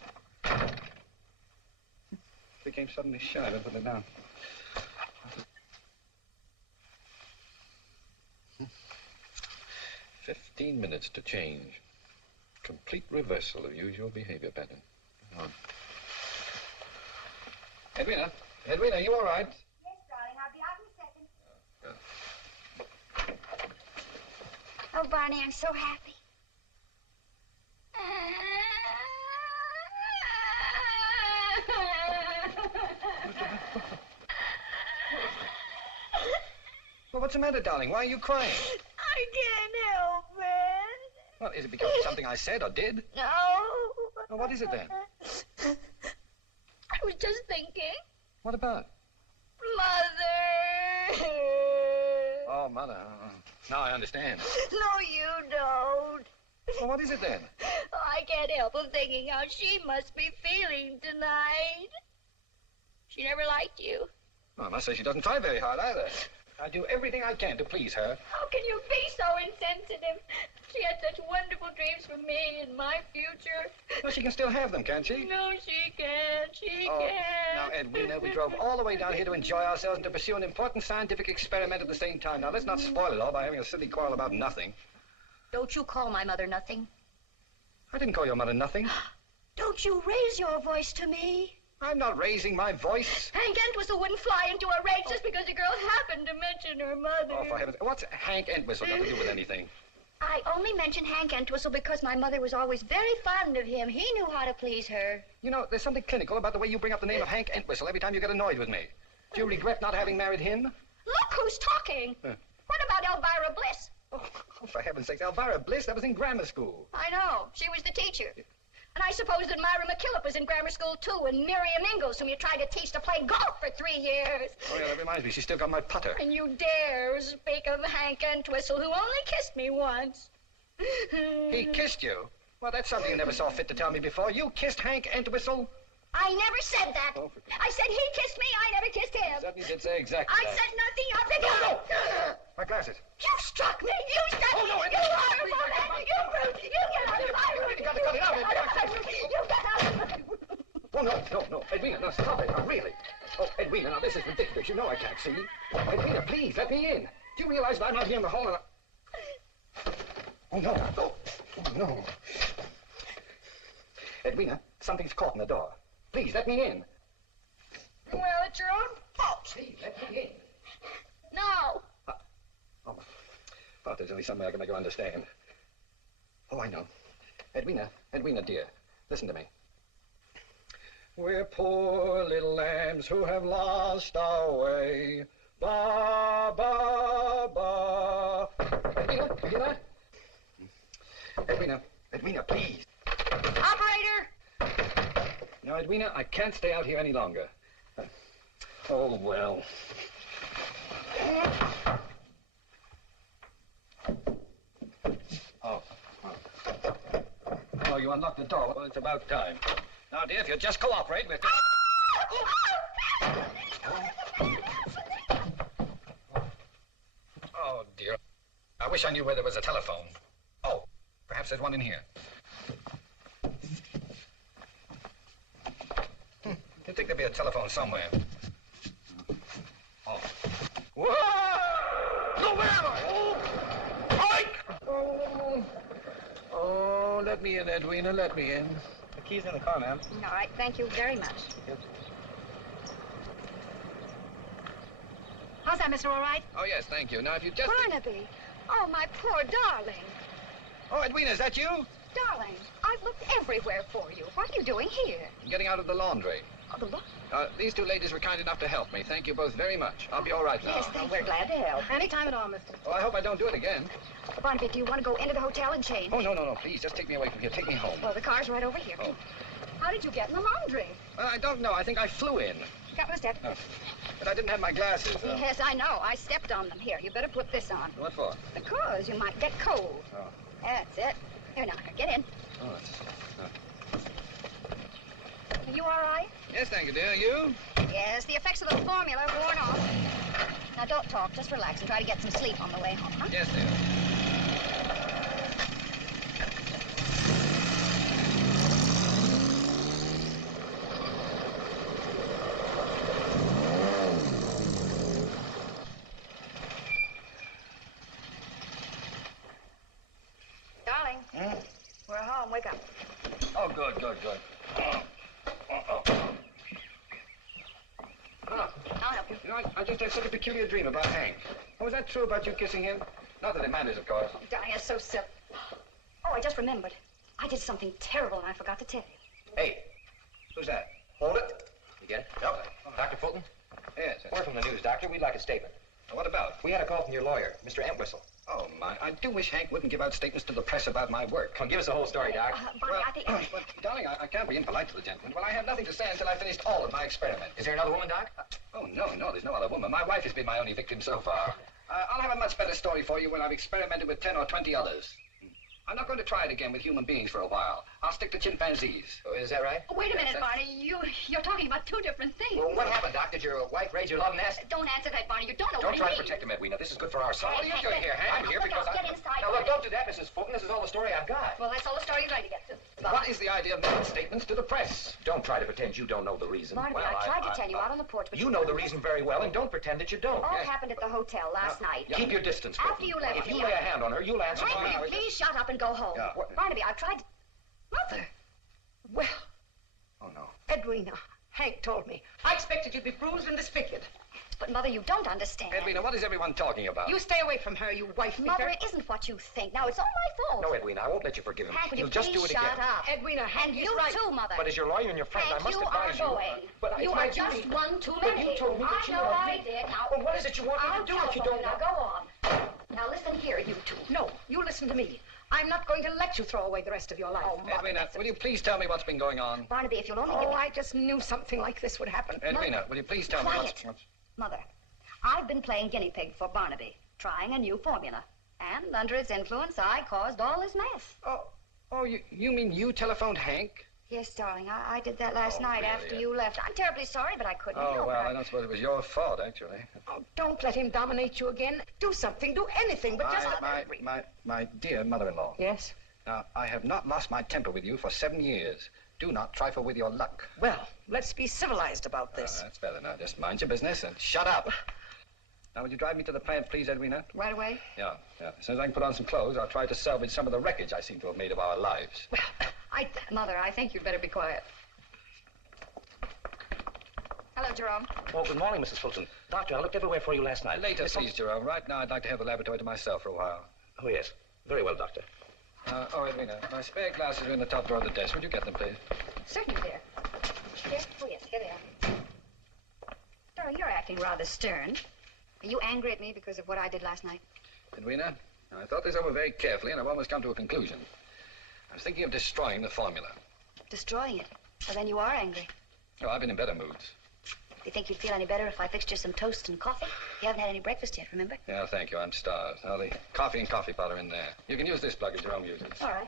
Became suddenly shy. I put it down. 15 minutes to change. Complete reversal of usual behavior pattern. On. Edwina, you all right? Yes, darling. I'll be out in a second. Good. Oh, Barney, I'm so happy. Well, what's the matter, darling? Why are you crying? I can't help it. Well, is it because of something I said or did? No. Well, what is it then? I was just thinking. What about? Mother. Oh, Mother. Now I understand. No, you don't. Well, what is it then? I can't help but thinking how she must be feeling tonight. She never liked you. Well, I must say she doesn't try very hard either. I do everything I can to please her. How can you be so insensitive? She had such wonderful dreams for me and my future. Well, she can still have them, can't she? No, she can't. She Oh, can't. now, Edwina, we drove all the way down here to enjoy ourselves and to pursue an important scientific experiment at the same time. Now, let's not spoil it all by having a silly quarrel about nothing. Don't you call my mother nothing. I didn't call your mother nothing. Don't you raise your voice to me. I'm not raising my voice. Hank Entwistle wouldn't fly into a rage just because a girl happened to mention her mother. Oh, for heaven's sake. What's Hank Entwistle got to do with anything? I only mentioned Hank Entwistle because my mother was always very fond of him. He knew how to please her. You know, there's something clinical about the way you bring up the name of Hank Entwistle every time you get annoyed with me. Do you regret not having married him? Look who's talking. What about Elvira Bliss? Oh, for heaven's sake, Elvira Bliss, that was in grammar school. I know. She was the teacher. And I suppose that Myra McKillop was in grammar school, too, and Miriam Ingalls, whom you tried to teach to play golf for 3 years. Oh, yeah, that reminds me. She's still got my putter. And you dare speak of Hank Entwistle, who only kissed me once. He kissed you? Well, that's something you never saw fit to tell me before. You kissed Hank Entwistle? I never said that. Oh, I said he kissed me. I never kissed him. Certainly did say exactly I that. said nothing of the kind. My glasses. You struck me. You struck me. No, You horrible man. You brute. You get out of my room. You got to cut it out. You get out of my room. Oh, no. Edwina, now stop it. Now, really. Oh, Edwina, now this is ridiculous. You know I can't see. Edwina, please, let me in. Do you realize that I'm out here in the hall and Oh, no. Oh, no. Edwina, something's caught in the door. Please, let me in. Well, it's your own fault. Please, let me in. No. Oh, thought there's only some way I can make you understand. Oh, I know. Edwina, dear, listen to me. We're poor little lambs who have lost our way. Ba, ba, ba. Edwina, you hear that? Edwina, please. Operator! Now, Edwina, I can't stay out here any longer. Oh, well. Oh, you unlocked the door. Well, it's about time. Now, dear, if you'll just cooperate with... Oh, dear. I wish I knew where there was a telephone. Oh, perhaps there's one in here. You'd think there'd be a telephone somewhere. Oh. Whoa! No, where am I? Oh! Oh! Oh, let me in, Edwina, let me in. The key's in the car, ma'am. All right, thank you very much. Yes. How's that, Mr. All right? Oh, yes, thank you. Now, if you just... Barnaby! Oh, my poor darling. Oh, Edwina, is that you? Darling, I've looked everywhere for you. What are you doing here? I'm getting out of the laundry. Oh, the look. These two ladies were kind enough to help me. Thank you both very much. I'll be all right now. Yes, thank you. We're glad to help. Any time at all, mister. Well, I hope I don't do it again. Barnaby, do you want to go into the hotel and change? Oh, no, please. Just take me away from here. Take me home. Well, the car's right over here. Oh. How did you get in the laundry? I don't know. I think I flew in. Couple of steps. Oh. But I didn't have my glasses. Yes, I know. I stepped on them. Here, you better put this on. What for? Because you might get cold. Oh. That's it. Here now, get in. Oh, Are you all right? Yes, thank you, dear. You? Yes, the effects of the formula are worn off. Now, don't talk. Just relax and try to get some sleep on the way home, huh? Yes, dear. Darling, we're home. Wake up. Oh, good. I'll help you. You know, I just had such a peculiar dream about Hank. Oh, was that true about you kissing him? Not that it matters, of course. Oh, darling, that's so silly. Oh, I just remembered. I did something terrible and I forgot to tell you. Hey, who's that? Hold it. You get it? Yep. Dr. Fulton? Yes. We're from the news, Doctor. We'd like a statement. What about? We had a call from your lawyer, Mr. Entwistle. Oh, my. I do wish Hank wouldn't give out statements to the press about my work. Come, give us the whole story, Doc. Barney, I think... Well, darling, I can't be impolite to the gentleman. Well, I have nothing to say until I've finished all of my experiment. Is there another woman, Doc? Oh, no, there's no other woman. My wife has been my only victim so far. I'll have a much better story for you when I've experimented with 10 or 20 others. I'm not going to try it again with human beings for a while. I'll stick to chimpanzees. Oh, is that right? Oh, wait a minute, Barney. You're talking about two different things. Well, what happened, Doc? Did your wife raise your love nest? Don't answer that, Barney. You don't know Don't what try he to means. protect him, Edwina. This is good for our son. What are you doing here, Hank? I'm here Look because out, I... get inside, Now, look, Barney. don't do that, Mrs. Fulton. This is all the story I've got. Well, that's all the story you're going to get, too. What is the idea of making statements to the press? Don't try to pretend you don't know the reason. Barnaby, Well, I tried to tell you out on the porch, but You know the reason very well, and don't pretend that you don't. All happened at the hotel last night. Keep your distance, After Fulton. you left If me, you lay a hand on her, you'll answer for Barnaby, me. please shut up and go home. Yeah. Barnaby, I've tried to... Mother! Well, Oh, no. Edwina, Hank told me. I expected you'd be bruised and disfigured. But, Mother, you don't understand. Edwina, what is everyone talking about? You stay away from her, you wife beater. Mother, it isn't what you think. Now, it's all my fault. No, Edwina, I won't let you forgive him. Hank, will He'll you just please do it shut again. up? Edwina, Hank And is you right. too, Mother. But as your lawyer and your friend, Hank, I must you advise are going. But You it's are my just duty. one too But many. you told me that I you know loved I me. did. Now, Well, what is it you want me I'll to do if you telephone don't you. Now, go on. Now, listen here, you two. No, you listen to me. I'm not going to let you throw away the rest of your life. Oh, Mother, Edwina, that's will you please tell me what's been going on? Barnaby, if you'll only give Oh, me... I just knew something like this would happen. Edwina, will you please tell me Quiet. what's... Mother, I've been playing guinea pig for Barnaby, trying a new formula. And under its influence, I caused all this mess. Oh, you mean you telephoned Hank? Yes, darling, I did that last Oh, night really? after you left. I'm terribly sorry, but I couldn't Oh, help well, it. I don't suppose it was your fault, actually. Oh, don't let him dominate you again. Do something, do anything, but just... My dear mother-in-law. Yes? Now, I have not lost my temper with you for 7 years. Do not trifle with your luck. Well, let's be civilized about this. That's better now. Just mind your business and shut up. Now, would you drive me to the plant, please, Edwina? Right away? Yeah. As soon as I can put on some clothes, I'll try to salvage some of the wreckage I seem to have made of our lives. Mother, I think you'd better be quiet. Hello, Jerome. Oh, good morning, Mrs. Fulton. Doctor, I looked everywhere for you last night. Later, please, Jerome. Right now, I'd like to have the laboratory to myself for a while. Oh, yes. Very well, Doctor. Edwina, my spare glasses are in the top drawer of the desk. Would you get them, please? Certainly, dear. Here? Oh, yes, here they are. Darling, you're acting rather stern. Are you angry at me because of what I did last night? Edwina, I thought this over very carefully, and I've almost come to a conclusion. I was thinking of destroying the formula. Destroying it. Well, then you are angry. Oh, I've been in better moods. Do you think you'd feel any better if I fixed you some toast and coffee? You haven't had any breakfast yet, remember? Yeah, thank you. I'm starved. Now, the coffee and coffee powder in there. You can use this plug as your own uses. All right.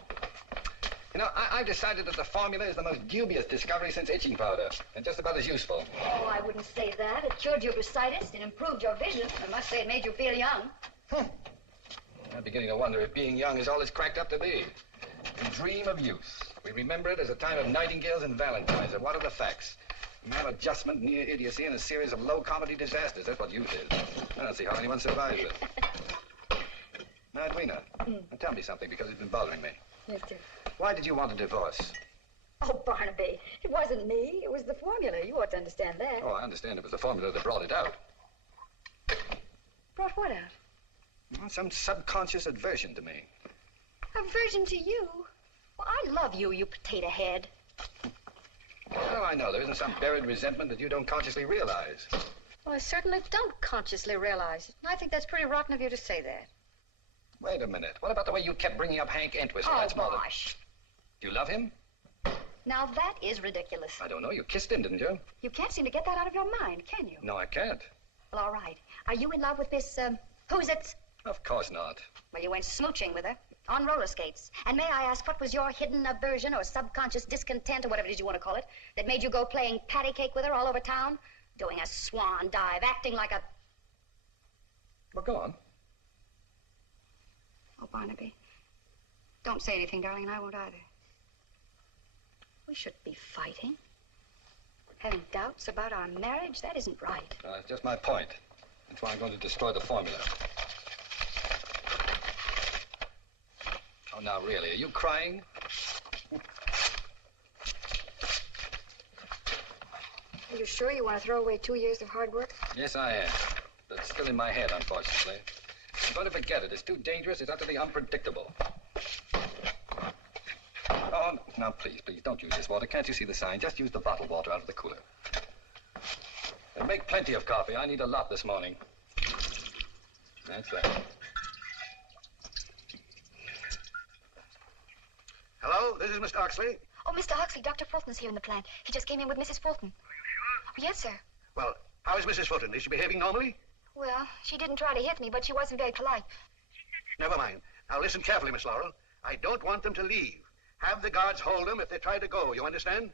You know, I've decided that the formula is the most dubious discovery since itching powder, and just about as useful. Oh, I wouldn't say that. It cured your bursitis. It improved your vision. I must say it made you feel young. I'm beginning to wonder if being young is all it's cracked up to be. We dream of youth. We remember it as a time of nightingales and valentines. And what are the facts? Maladjustment, near idiocy, and a series of low-comedy disasters. That's what youth is. I don't see how anyone survives it. Now, Edwina, now tell me something, because it's been bothering me. Yes, sir. Why did you want a divorce? Oh, Barnaby, it wasn't me. It was the formula. You ought to understand that. Oh, I understand it was the formula that brought it out. Brought what out? Well, some subconscious aversion to me. Aversion to you? Well, I love you, you potato head. Well, I know there isn't some buried resentment that you don't consciously realize. Well, I certainly don't consciously realize it. And I think that's pretty rotten of you to say that. Wait a minute. What about the way you kept bringing up Hank Entwistle? Oh, That's more than... gosh. Do you love him? Now, that is ridiculous. I don't know. You kissed him, didn't you? You can't seem to get that out of your mind, can you? No, I can't. Well, all right. Are you in love with Miss, who's it? Of course not. Well, you went smooching with her on roller skates. And may I ask, what was your hidden aversion or subconscious discontent or whatever it is you want to call it that made you go playing patty cake with her all over town? Doing a swan dive, acting like a... Well, go on. Oh, Barnaby, don't say anything, darling, and I won't either. We shouldn't be fighting. Having doubts about our marriage, that isn't right. That's just my point. That's why I'm going to destroy the formula. Oh, now, really, are you crying? Are you sure you want to throw away 2 years of hard work? Yes, I am. But it's still in my head, unfortunately. I'm going to forget it. It's too dangerous. It's utterly unpredictable. Oh, now, please, don't use this water. Can't you see the sign? Just use the bottled water out of the cooler. And make plenty of coffee. I need a lot this morning. That's that. Hello, this is Mr. Oxley. Oh, Mr. Oxley, Dr. Fulton's here in the plant. He just came in with Mrs. Fulton. Oh, yes, sir. Well, how is Mrs. Fulton? Is she behaving normally? Well, she didn't try to hit me, but she wasn't very polite. Never mind. Now, listen carefully, Miss Laurel. I don't want them to leave. Have the guards hold them if they try to go. You understand? Yes,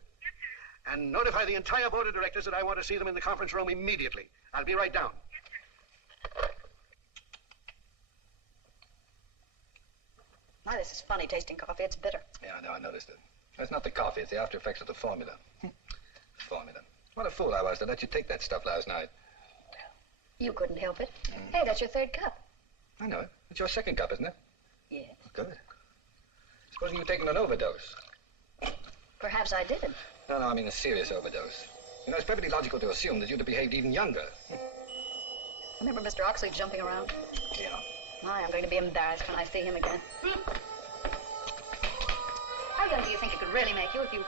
sir. And notify the entire board of directors that I want to see them in the conference room immediately. I'll be right down. Yes, Now, this is funny tasting coffee. It's bitter. Yeah, I know. I noticed it. It's not the coffee. It's the after effects of the formula. Formula. What a fool I was to let you take that stuff last night. You couldn't help it. Hey, that's your third cup. I know it. It's your second cup, isn't it? Yes. Good. Supposing you've taken an overdose. Perhaps I didn't. No, I mean a serious overdose. You know, it's perfectly logical to assume that you'd have behaved even younger. Remember Mr. Oxley jumping around? Yeah. I'm going to be embarrassed when I see him again. How young do you think it could really make you if you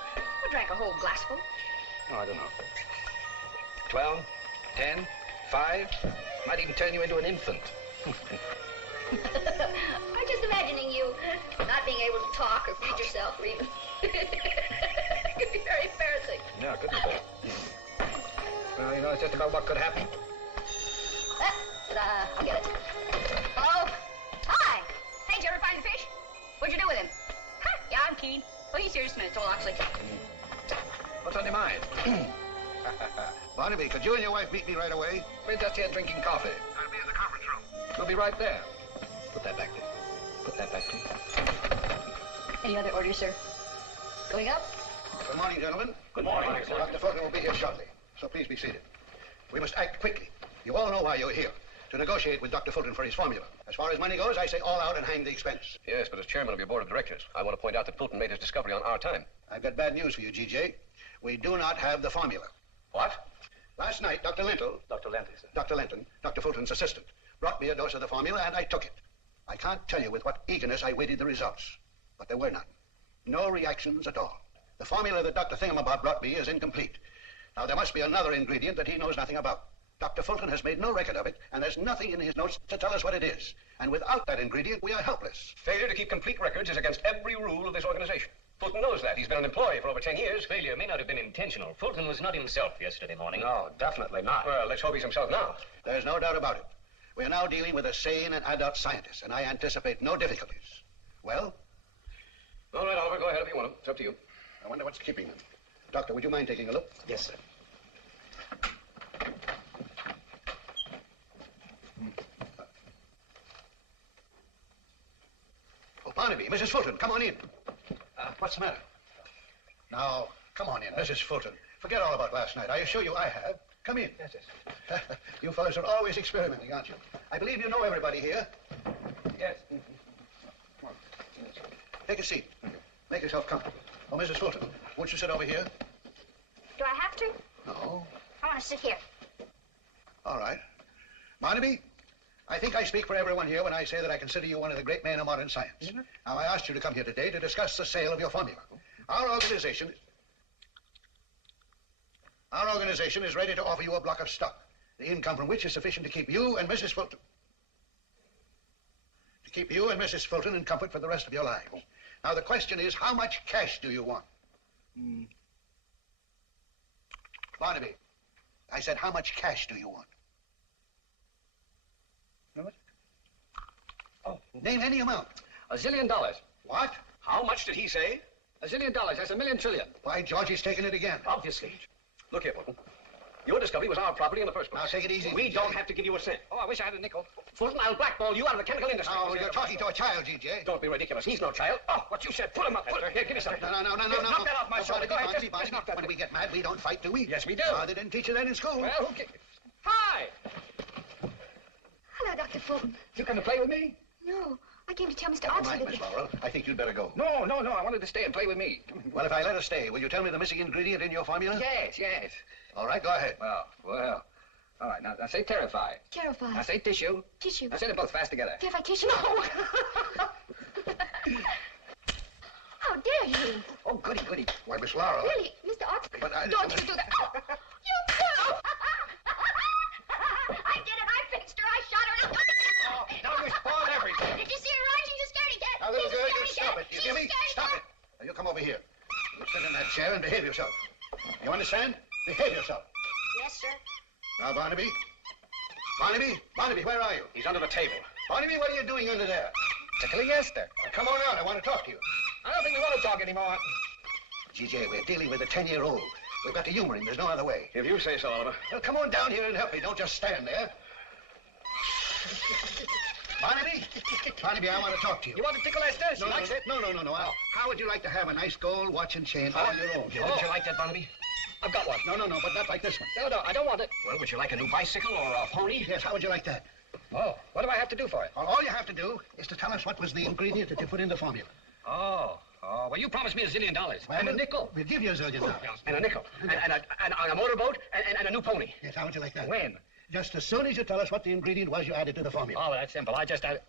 drank a whole glassful? Oh, I don't know. 12, 10, 5. Might even turn you into an infant. I'm just imagining you not being able to talk or feed yourself or even... It could be very embarrassing. Yeah, couldn't it? Well, you know, it's just about what could happen. I'll get it. Hello? Hi! Hey, did you ever find the fish? What'd you do with him? Huh? Yeah, I'm keen. Oh, he's here just a minute, told Oxley. What's on your mind? Barnaby, could you and your wife meet me right away? We're just here drinking coffee. I'll be in the conference room. We'll be right there. Put that back there. Put that back, please. Any other orders, sir? Going up? Good morning, gentlemen. Good morning. Dr. Fulton will be here shortly, so please be seated. We must act quickly. You all know why you're here. To negotiate with Dr. Fulton for his formula. As far as money goes, I say all out and hang the expense. Yes, but as chairman of your board of directors, I want to point out that Fulton made his discovery on our time. I've got bad news for you, G.J. We do not have the formula. What? Last night, Dr. Lentil, Dr. Lenton, sir. Dr. Lenton, Dr. Fulton's assistant, brought me a dose of the formula, and I took it. I can't tell you with what eagerness I waited the results, but there were none. No reactions at all. The formula that Dr. Thingamabob brought me is incomplete. Now, there must be another ingredient that he knows nothing about. Dr. Fulton has made no record of it, and there's nothing in his notes to tell us what it is. And without that ingredient, we are helpless. Failure to keep complete records is against every rule of this organization. Fulton knows that. He's been an employee for over 10 years. Failure may not have been intentional. Fulton was not himself yesterday morning. No, definitely not. Well, let's hope he's himself now. There's no doubt about it. We are now dealing with a sane and adult scientist, and I anticipate no difficulties. Well? All right, Oliver, go ahead if you want to. It's up to you. I wonder what's keeping them. Doctor, would you mind taking a look? Yes, sir. Oh, Barnaby, Mrs. Fulton, come on in. What's the matter? Now, come on in, Mrs. Fulton. Forget all about last night. I assure you I have. Come in. Yes, yes. You fellows are always experimenting, aren't you? I believe you know everybody here. Yes. Come on. Take a seat. Make yourself comfortable. Oh, Mrs. Fulton, won't you sit over here? Do I have to? No. I want to sit here. All right. Barnaby, I think I speak for everyone here when I say that I consider you one of the great men of modern science. Now, I asked you to come here today to discuss the sale of your formula. Our organization is ready to offer you a block of stock, the income from which is sufficient to keep you and Mrs. Fulton in comfort for the rest of your lives. Now, the question is, how much cash do you want? Barnaby, I said, how much cash do you want? Oh. Name any amount. $1 zillion. What? How much did he say? $1 zillion. That's a million trillion. Why, George, he's taken it again. Obviously. Look here, Fulton. Your discovery was our property in the first place. Now, take it easy. We don't have to give you a cent. Oh, I wish I had a nickel. Fulton, I'll blackball you out of the chemical industry. Now, you're talking to a child, G.J. Don't be ridiculous. He's no child. Oh, what you said. Put him up. Put him. Here, give me something. No. Knock that off my shoulder. Go ahead. Just knock that. When we get mad, we don't fight, do we? Yes, we do. They didn't teach you that in school. Well, who cares? Hi. Hello, Dr. Fulton. You come to play with me? No, I came to tell Mr. Never Oxley mind, that... Miss Laurel. I think you'd better go. No. I wanted to stay and play with me. Well, if I let her stay, will you tell me the missing ingredient in your formula? Yes. All right, go ahead. Well. All right, now say terrify. Terrified. Now say tissue. Tissue. Now say them both fast together. Terrified tissue? No! How dare you? Oh, goody. Why, Miss Laurel. Really, Mr. Oxley, But I- don't you do that. Oh, you go! I did it. I fixed her. I shot her. Oh, now you spoiled everything. Did you see her run? She just scared again. Now, little She's girl, scared you stop again. it. You hear me? She's Stop scared it. Now, you come over here. You sit in that chair and behave yourself. You understand? Behave yourself. Yes, sir. Now, Barnaby, where are you? He's under the table. Barnaby, what are you doing under there? Tickling Esther. Now, come on out. I want to talk to you. I don't think we want to talk anymore. G.J., we're dealing with a 10-year-old. We've got to humor him. There's no other way. If you say so, Oliver. Well, come on down here and help me. Don't just stand there. Barnaby, I want to talk to you. You want to tickle Esther? She likes it. No. How would you like to have a nice gold watch and chain all your own? Wouldn't you like that, Barnaby? I've got one. No, but not like this one. No, I don't want it. Well, would you like a new bicycle or a pony? Yes, how would you like that? Oh, what do I have to do for it? Well, all you have to do is to tell us what was the ingredient that you put in the formula. Oh, well, you promised me $1 zillion. And a nickel. We'll give you $1 zillion. And a nickel. And a motorboat and a new pony. Yes, how would you like that? When? Just as soon as you tell us what the ingredient was you added to the formula. Oh, that's simple. I just added...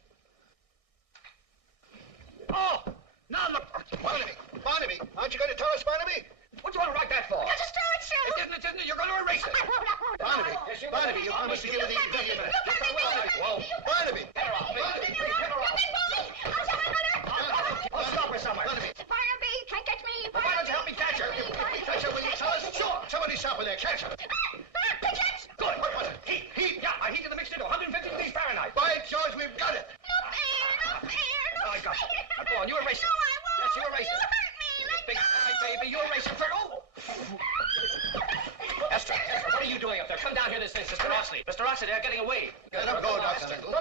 Oh! Now look... Barnaby, aren't you going to tell us, Barnaby? What do you want to write that for? Just throw it through. It isn't. You're going to erase it. Barnaby, you promised to give me the ingredient. Whoa. Barnaby! I'll stop her somewhere. Barnaby, can't catch me. Well, why don't you help me catch her? Catch her, will you tell us? Sure. Somebody stop her there. Catch her. Pigeons! Good. What was it? Heat. Yeah, I heated the mixture to 150 degrees Fahrenheit. By George, we've got it. No fair. I got it. Now go on, you erase it. No, I won't. Yes, you erase You it. hurt me. Let Big go. eye, baby, you erase it for... Oh! Esther, what are you doing up there? Come down here this instant. Mr. Oxley. Mr. Oxley, they're getting away. Let him go, Dr. Lingle.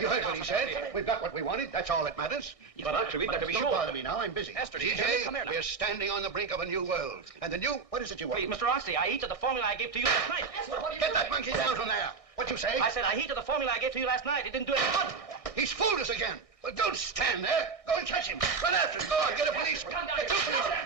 You heard what he said. We've got what we wanted. That's all that matters. But actually, we've got to be Don't sure. bother me now. I'm busy. Esther, G.J., come here now. we're standing on the brink of a new world. And the new... What is it you want? Please, Mr. Oxley, I heated the formula I gave to you last night. Get that monkey down from there. What'd you say? I said I heated the formula I gave to you last night. It didn't do any good. He's fooled us again. Well, don't stand there. Go and catch him. Run after him. Go on, get a policeman. Come down Get here. two policemen.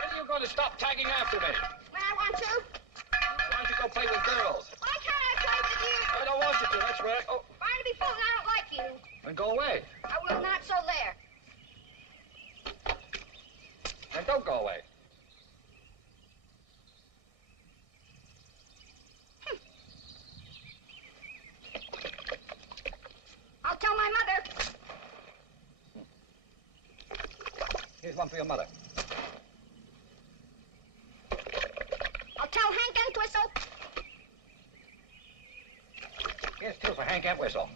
When are you going to stop tagging after me? When I want to. Why don't you go play with girls? Why can't I play with you? I don't want you to, that's right. Oh, Barnaby Fulton, I don't like you. then go away. I will not, so there. Then don't go away. Here's one for your mother. I'll tell Hank Entwistle. Here's two for Hank Entwistle.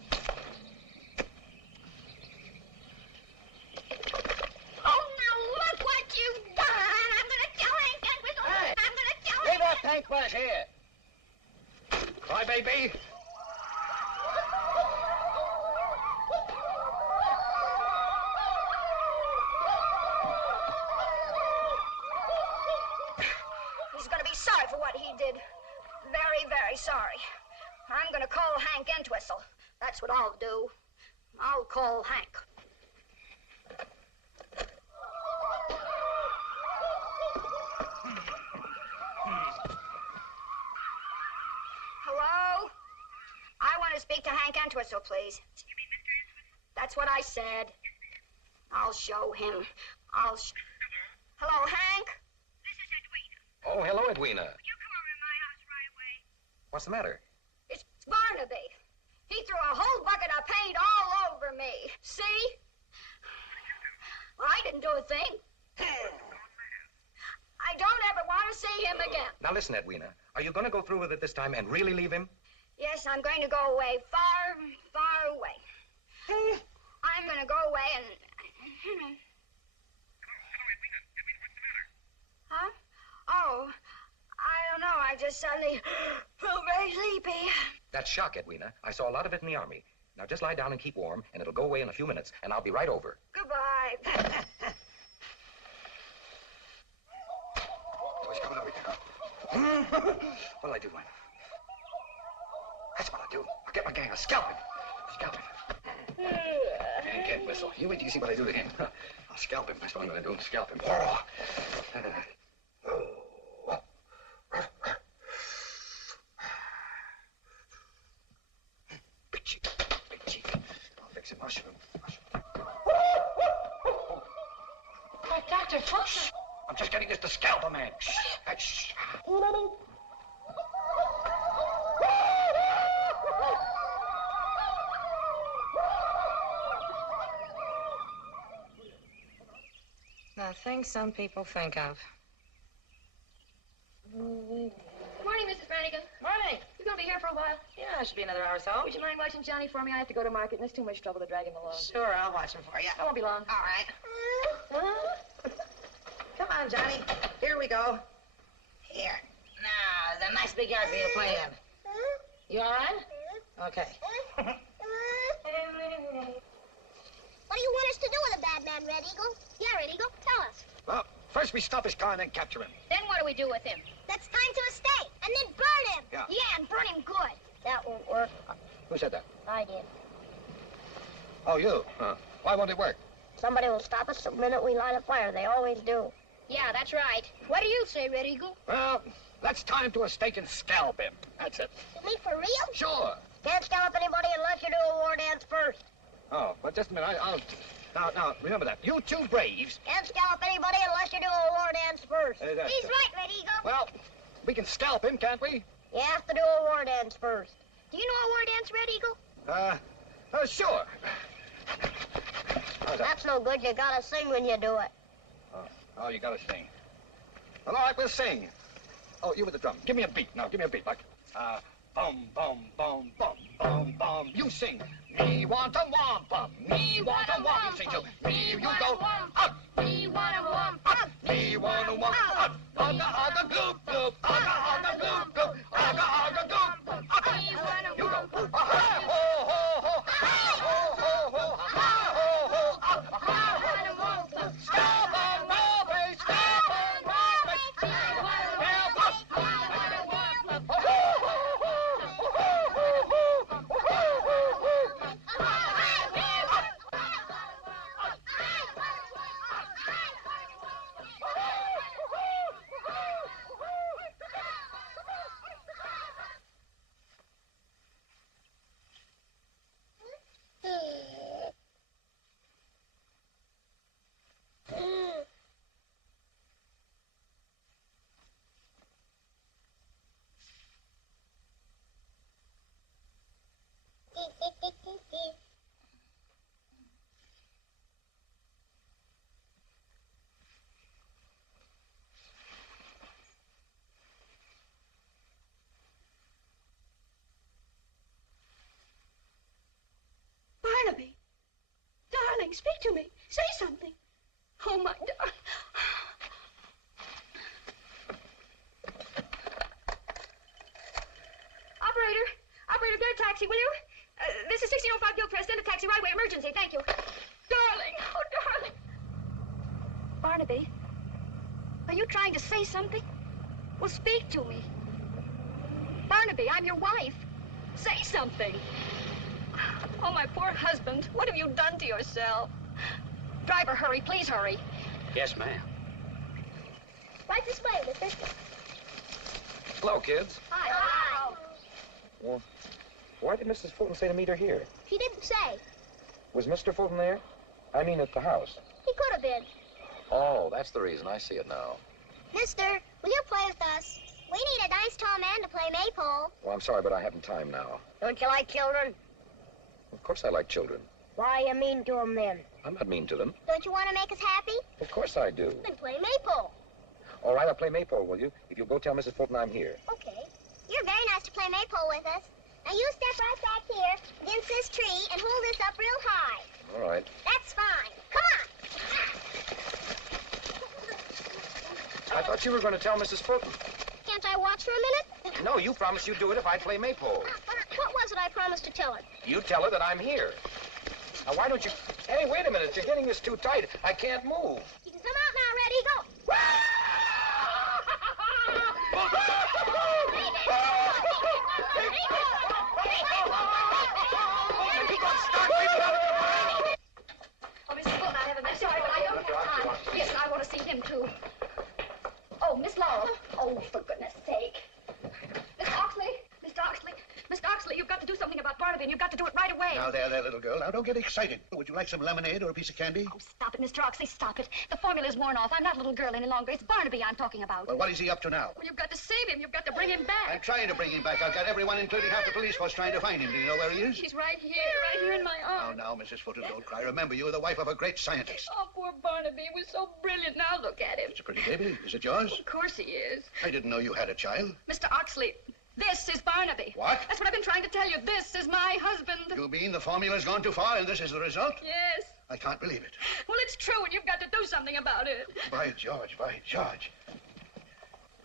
Oh, now look what you've done. I'm going to tell Hank Entwistle. Hey, I'm going to tell leave Hank. that paintbrush here. Cry, baby. He's going to be sorry for what he did. Very, very sorry. I'm going to call Hank Entwistle. That's what I'll do. I'll call Hank. Hello? I want to speak to Hank Entwistle, please. You mean Mr. Entwistle? That's what I said. I'll show him. Hello, Hank? This is Edwina. Oh, hello, Edwina. Will you come over to my house right away? What's the matter? It's Barnaby. He threw a whole bucket of paint all over me. See? Well, I didn't do a thing. I don't ever want to see him again. Now listen, Edwina. Are you going to go through with it this time and really leave him? Yes, I'm going to go away, far, far away. I'm going to go away and... Hello, Edwina. Edwina, what's the matter? Huh? Oh, I don't know. I just suddenly felt very sleepy. That's shock, Edwina. I saw a lot of it in the army. Now just lie down and keep warm, and it'll go away in a few minutes, and I'll be right over. Goodbye. Oh, he's coming over here. What'll I do, Wayne? That's what I'll do. I'll get my gang. I'll scalp him. Scalp him. And can't whistle. You wait till you see what I do to him. I'll scalp him. That's what I'm going to do. Scalp him. Big cheek. Big cheek. I'll fix him. Mushroom. Oh, Dr. Fulton. I'm just getting this to scalp a man. Shh. The things some people think of. Good morning, Mrs. Brannigan. Morning. You gonna be here for a while? Yeah, it should be another hour or so. Would you mind watching Johnny for me? I have to go to market, and there's too much trouble to drag him along. Sure, I'll watch him for you. I won't be long. All right. Come on, Johnny. Here we go. Here. Now, there's a nice big yard for you to play in. You all right? Okay. What do you want us to do with a bad man, Red Eagle? Yeah, Red Eagle, tell us. Well, first we stop his car and then capture him. Then what do we do with him? Let's tie him to a stake and then burn him. Yeah. Yeah, and burn him good. That won't work. Who said that? I did. Oh, you. Why won't it work? Somebody will stop us the minute we light a fire. They always do. Yeah, that's right. What do you say, Red Eagle? Well, let's tie him to a stake and scalp him. That's it. You mean for real? Sure. Can't scalp anybody unless you do a war dance first. Oh, but just a minute. I'll... Now, remember that. You two braves... Can't scalp anybody unless you do a war dance first. that's He's it. right, Red Eagle. Well, we can scalp him, can't we? You have to do a war dance first. Do you know a war dance, Red Eagle? Sure. How's that? That's no good. You gotta sing when you do it. Oh, you gotta sing. Well, all right, we'll sing. Oh, you with the drum. Give me a beat. Now, give me a beat, like... bum, bum, bum, bum, bum, bum. You sing. Me want a wampum. Me want a wampum. You sing too. Me, you go. Up. Me want a wump. Up. Me want a wampum. Up. Ugga, ugga, goop, goop. Ugga, ugga, goop, goop. Ugga, ugga, goop. Up. You go. Ha, ho, ho, ho. Ha, ho, ho, ho. Ha, ho, ho. Up. Ha, ho, ho. Scalp 'em, Robbie. Scalp 'em, Robbie. Scalp 'em. Ho, ho, ho, ho, ho, ho, ho. something. Speak to me. Say something. Oh, my darling. Operator, get a taxi, will you? This is 1605 Gilchrist. Send a taxi right away. Emergency. Thank you. Darling. Oh, darling. Barnaby, are you trying to say something? Well, speak to me. Barnaby, I'm your wife. Say something. Oh, my poor husband. What have you done to yourself? Driver, hurry. Please hurry. Yes, ma'am. Right this way, mister. Hello, kids. Hi. Hi. Well, why did Mrs. Fulton say to meet her here? He didn't say. Was Mr. Fulton there? I mean, at the house. He could have been. Oh, that's the reason. I see it now. Mister, will you play with us? We need a nice tall man to play maypole. Well, I'm sorry, but I haven't time now. Don't you like children? Of course I like children. Why are you mean to them then? I'm not mean to them. Don't you want to make us happy? Of course I do. Then play maypole. All right, I'll play maypole, will you? If you'll go tell Mrs. Fulton I'm here. Okay. You're very nice to play maypole with us. Now you step right back here against this tree and hold this up real high. All right. That's fine. Come on. I thought you were going to tell Mrs. Fulton. Can't I watch for a minute? No, you promised you'd do it if I play maypole. What was it I promised to tell her? You tell her that I'm here. Now, why don't you... Hey, wait a minute. You're getting this too tight. I can't move. You can come out now, ready, go. Oh, Mrs. Fulton, I have a message, but I don't have time. Yes, I want to see him, too. Oh, Miss Laurel. Oh, for goodness sake. Mr. Oxley, Mr. Oxley, you've got to do something about Barnaby, and you've got to do it right away. Now, there, little girl. Now, don't get excited. Would you like some lemonade or a piece of candy? Oh, stop it, Mr. Oxley, stop it. The formula's worn off. I'm not a little girl any longer. It's Barnaby I'm talking about. Well, what is he up to now? Well, you've got to save him. You've got to bring him back. I'm trying to bring him back. I've got everyone, including half the police force, trying to find him. Do you know where he is? He's right here in my arms. Now, Mrs. Fulton, don't cry. Remember, you're the wife of a great scientist. Oh, poor Barnaby. He was so brilliant. Now look at him. It's a pretty baby. Is it yours? Of course he is. I didn't know you had a child. Mr. Oxley, this is Barnaby. What? That's what I've been trying to tell you. This is my husband. You mean the formula's gone too far and this is the result? Yes. I can't believe it. Well, it's true, and you've got to do something about it. By George, by George.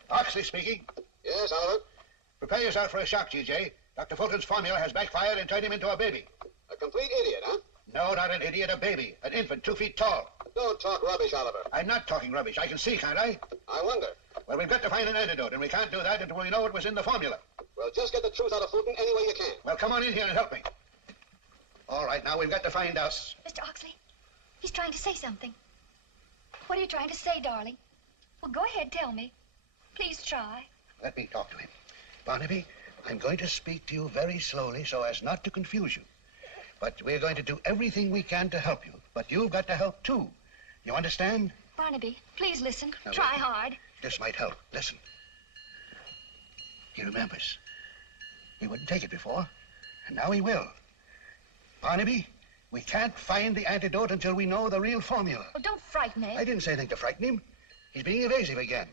Oxley speaking. Yes, Oliver? Prepare yourself for a shock, G.J. Dr. Fulton's formula has backfired and turned him into a baby. A complete idiot, huh? No, not an idiot, a baby. An infant 2 feet tall. Don't talk rubbish, Oliver. I'm not talking rubbish. I can see, can't I? I wonder. Well, we've got to find an antidote, and we can't do that until we know what was in the formula. Well, just get the truth out of Fulton any way you can. Well, come on in here and help me. All right, now we've got to find out. Mr. Oxley, he's trying to say something. What are you trying to say, darling? Well, go ahead, tell me. Please try. Let me talk to him. Barnaby, I'm going to speak to you very slowly so as not to confuse you. But we're going to do everything we can to help you. But you've got to help, too. You understand? Barnaby, please listen. Now, Try wait. hard. This might help. Listen. He remembers. He wouldn't take it before, and now he will. Barnaby, we can't find the antidote until we know the real formula. Well, don't frighten him. I didn't say anything to frighten him. He's being evasive again.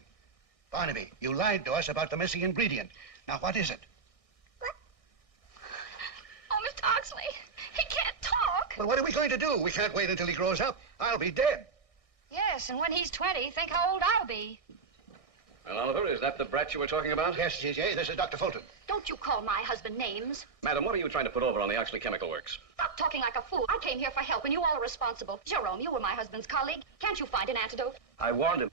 Barnaby, you lied to us about the missing ingredient. Now, what is it? Oh, Mr. Oxley, he can't talk. Well, what are we going to do? We can't wait until he grows up. I'll be dead. Yes, and when he's 20, think how old I'll be. Well, Oliver, is that the brat you were talking about? Yes, G.J., this is Dr. Fulton. Don't you call my husband names. Madam, what are you trying to put over on the Oxley Chemical Works? Stop talking like a fool. I came here for help, and you all are responsible. Jerome, you were my husband's colleague. Can't you find an antidote? I warned him.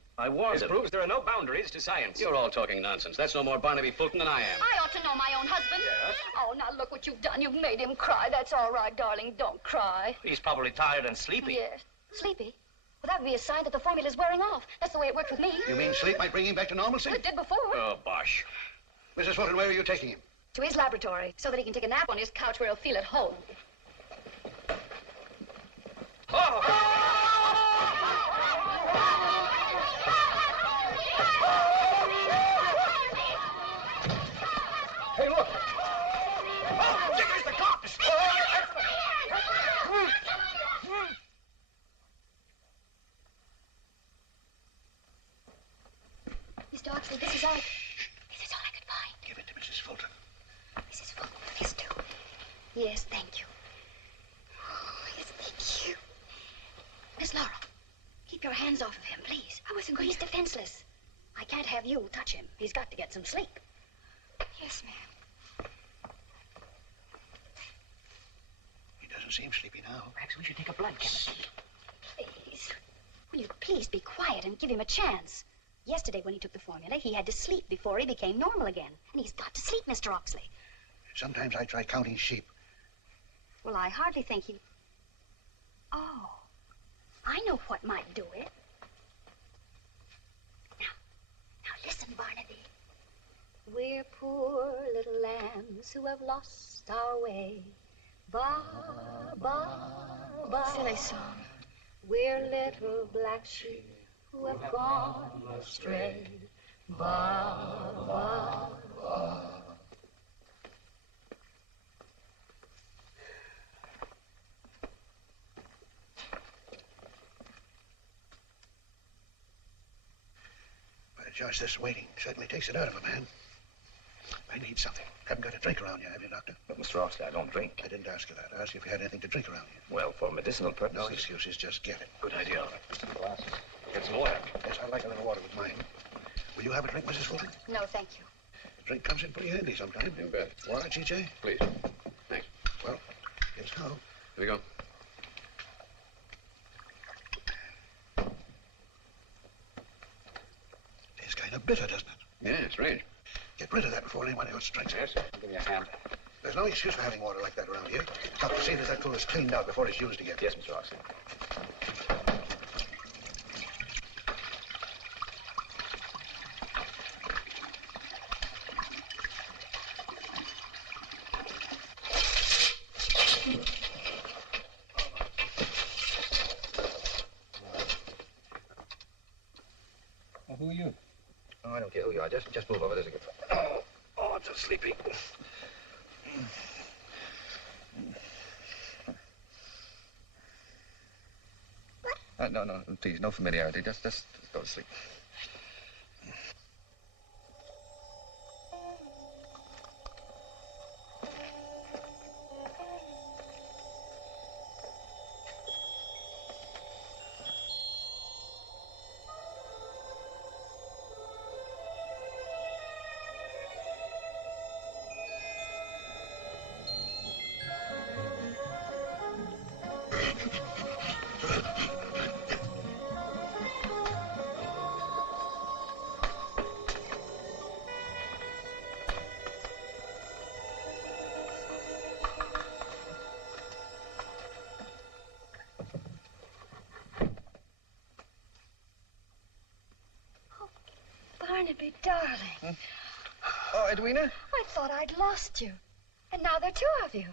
This proves there are no boundaries to science. You're all talking nonsense. That's no more Barnaby Fulton than I am. I ought to know my own husband. Yes? Oh, now look what you've done. You've made him cry. That's all right, darling. Don't cry. He's probably tired and sleepy. Yes. Sleepy? Well, that would be a sign that the formula's wearing off. That's the way it worked with me. You mean sleep might bring him back to normalcy? Well, it did before. Oh, bosh. Mrs. Fulton, where are you taking him? To his laboratory, so that he can take a nap on his couch where he'll feel at home. Hey, look. Oh, there's the cops. Mr. Oxley, this is all I could find. Give it to Mrs. Fulton. Mrs. Fulton, this too. Yes, thank you. Oh, yes, thank you. Miss Laura, keep your hands off of him, please. I wasn't going He's defenseless. I can't have you touch him. He's got to get some sleep. Yes, ma'am. He doesn't seem sleepy now. Perhaps we should take a blood test. Please. Will you please be quiet and give him a chance? Yesterday, when he took the formula, he had to sleep before he became normal again. And he's got to sleep, Mr. Oxley. Sometimes I try counting sheep. Well, I hardly think he... Oh, I know what might do it. Now listen, Barnaby. We're poor little lambs who have lost our way. Ba, ba, ba. Silly song. We're little black sheep who have gone astray. Ba, ba, ba. But just this waiting certainly takes it out of a man. I need something. Haven't got a drink around you, have you, Doctor? But, Mr. Oxley, I don't drink. I didn't ask you that. I asked you if you had anything to drink around you. Well, for medicinal purposes. No excuses, just get it. Good idea. Glasses. Get some water. Yes, I'd like a little water with mine. Will you have a drink, Mrs. Fulton? No, thank you. A drink comes in pretty handy sometimes. You bet. Water, G.J.? Please. Thanks. Well, here's how. Here we go. Tastes kind of bitter, doesn't it? Yeah, it's strange. Get rid of that before anyone else drinks it. Yes, I'll give you a hand. There's no excuse for having water like that around here. Got to see that that cooler's cleaned out before it's used again. Yes, Mr. Oxley. Well, who are you? Oh, I don't care who you are. Just move over. There's a good... Oh, I'm so sleepy. No, please, no familiarity. Just go to sleep. Barnaby, darling. Oh, Edwina? I thought I'd lost you. And now there are two of you.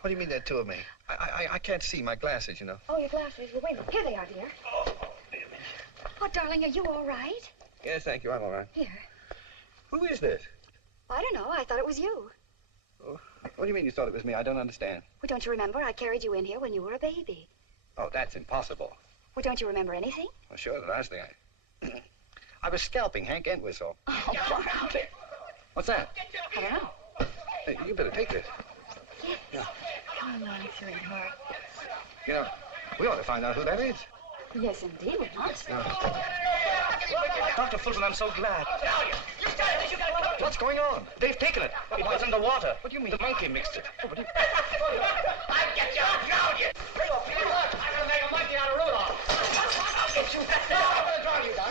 What do you mean there are two of me? I can't see my glasses, you know. Oh, your glasses. Well, wait a minute. Here they are, dear. Oh, darling, are you all right? Yes, thank you. I'm all right. Here. Who is this? I don't know. I thought it was you. Oh, what do you mean you thought it was me? I don't understand. Well, don't you remember? I carried you in here when you were a baby. Oh, that's impossible. Well, don't you remember anything? Well, sure, the last thing I was scalping Hank Entwistle. Oh, Barnaby. What's that? I don't know. Hey, you better take this. Yes. Come on, sweetheart. You know, we ought to find out who that is. Yes, indeed, we must. Dr. Fulton, I'm so glad. What's going on? They've taken it. It was in the water. What do you mean? The monkey mixed it. Oh, what do you... I'll get you. I'll drown you. I'm gonna make a monkey out of Rudolph. I'll get you. I'm gonna drown you, Doc.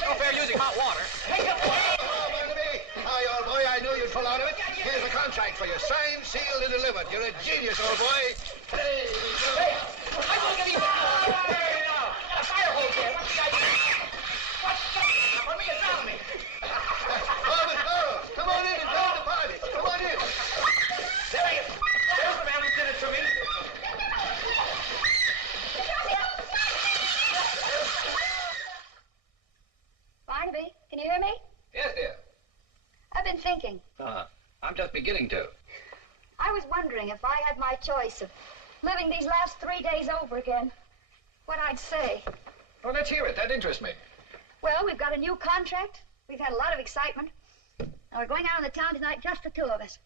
No fair using hot water. Oh, Barnaby. Hi, old boy. I knew you'd pull out of it. Here's a contract for you. Signed, sealed, and delivered. You're a genius, old boy. Hey. I'm gonna get you. Got a fire hose here. What's the idea? What's the... What will you drown me? Oh, Miss Laura, come on in and join the party. Come on in. There he is. There's the man who did it to me. Barnaby, can you hear me? Yes, dear. I've been thinking. I'm just beginning to. I was wondering if I had my choice of living these last 3 days over again, what I'd say. Well, let's hear it. That interests me. Well, we've got a new contract. We've had a lot of excitement. And we're going out on the town tonight, just the two of us.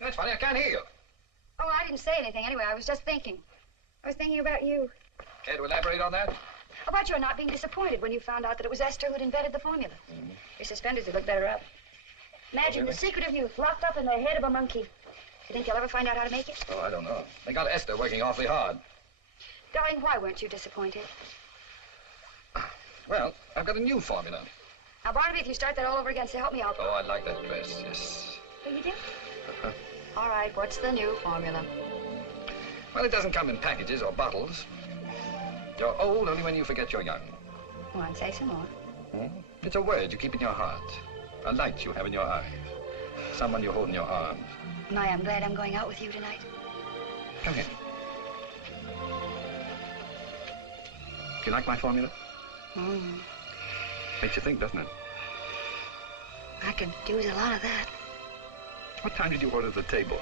That's funny. I can't hear you. Oh, I didn't say anything anyway. I was just thinking. I was thinking about you. Care to elaborate on that? About your not being disappointed when you found out that it was Esther who'd invented the formula. Your suspenders would look better up. Imagine really? the secret of youth locked up in the head of a monkey. You think you'll ever find out how to make it? Oh, I don't know. They got Esther working awfully hard. Darling, why weren't you disappointed? Well, I've got a new formula. Now, Barnaby, if you start that all over again, so help me out. Oh, I like that dress, yes. Oh, you do? All right, what's the new formula? Well, it doesn't come in packages or bottles. You're old only when you forget you're young. Go on, say some more. It's a word you keep in your heart, a light you have in your eye, someone you hold in your arms. My, I'm glad I'm going out with you tonight. Come here. Do you like my formula? Makes you think, doesn't it? I could use a lot of that. What time did you order the table?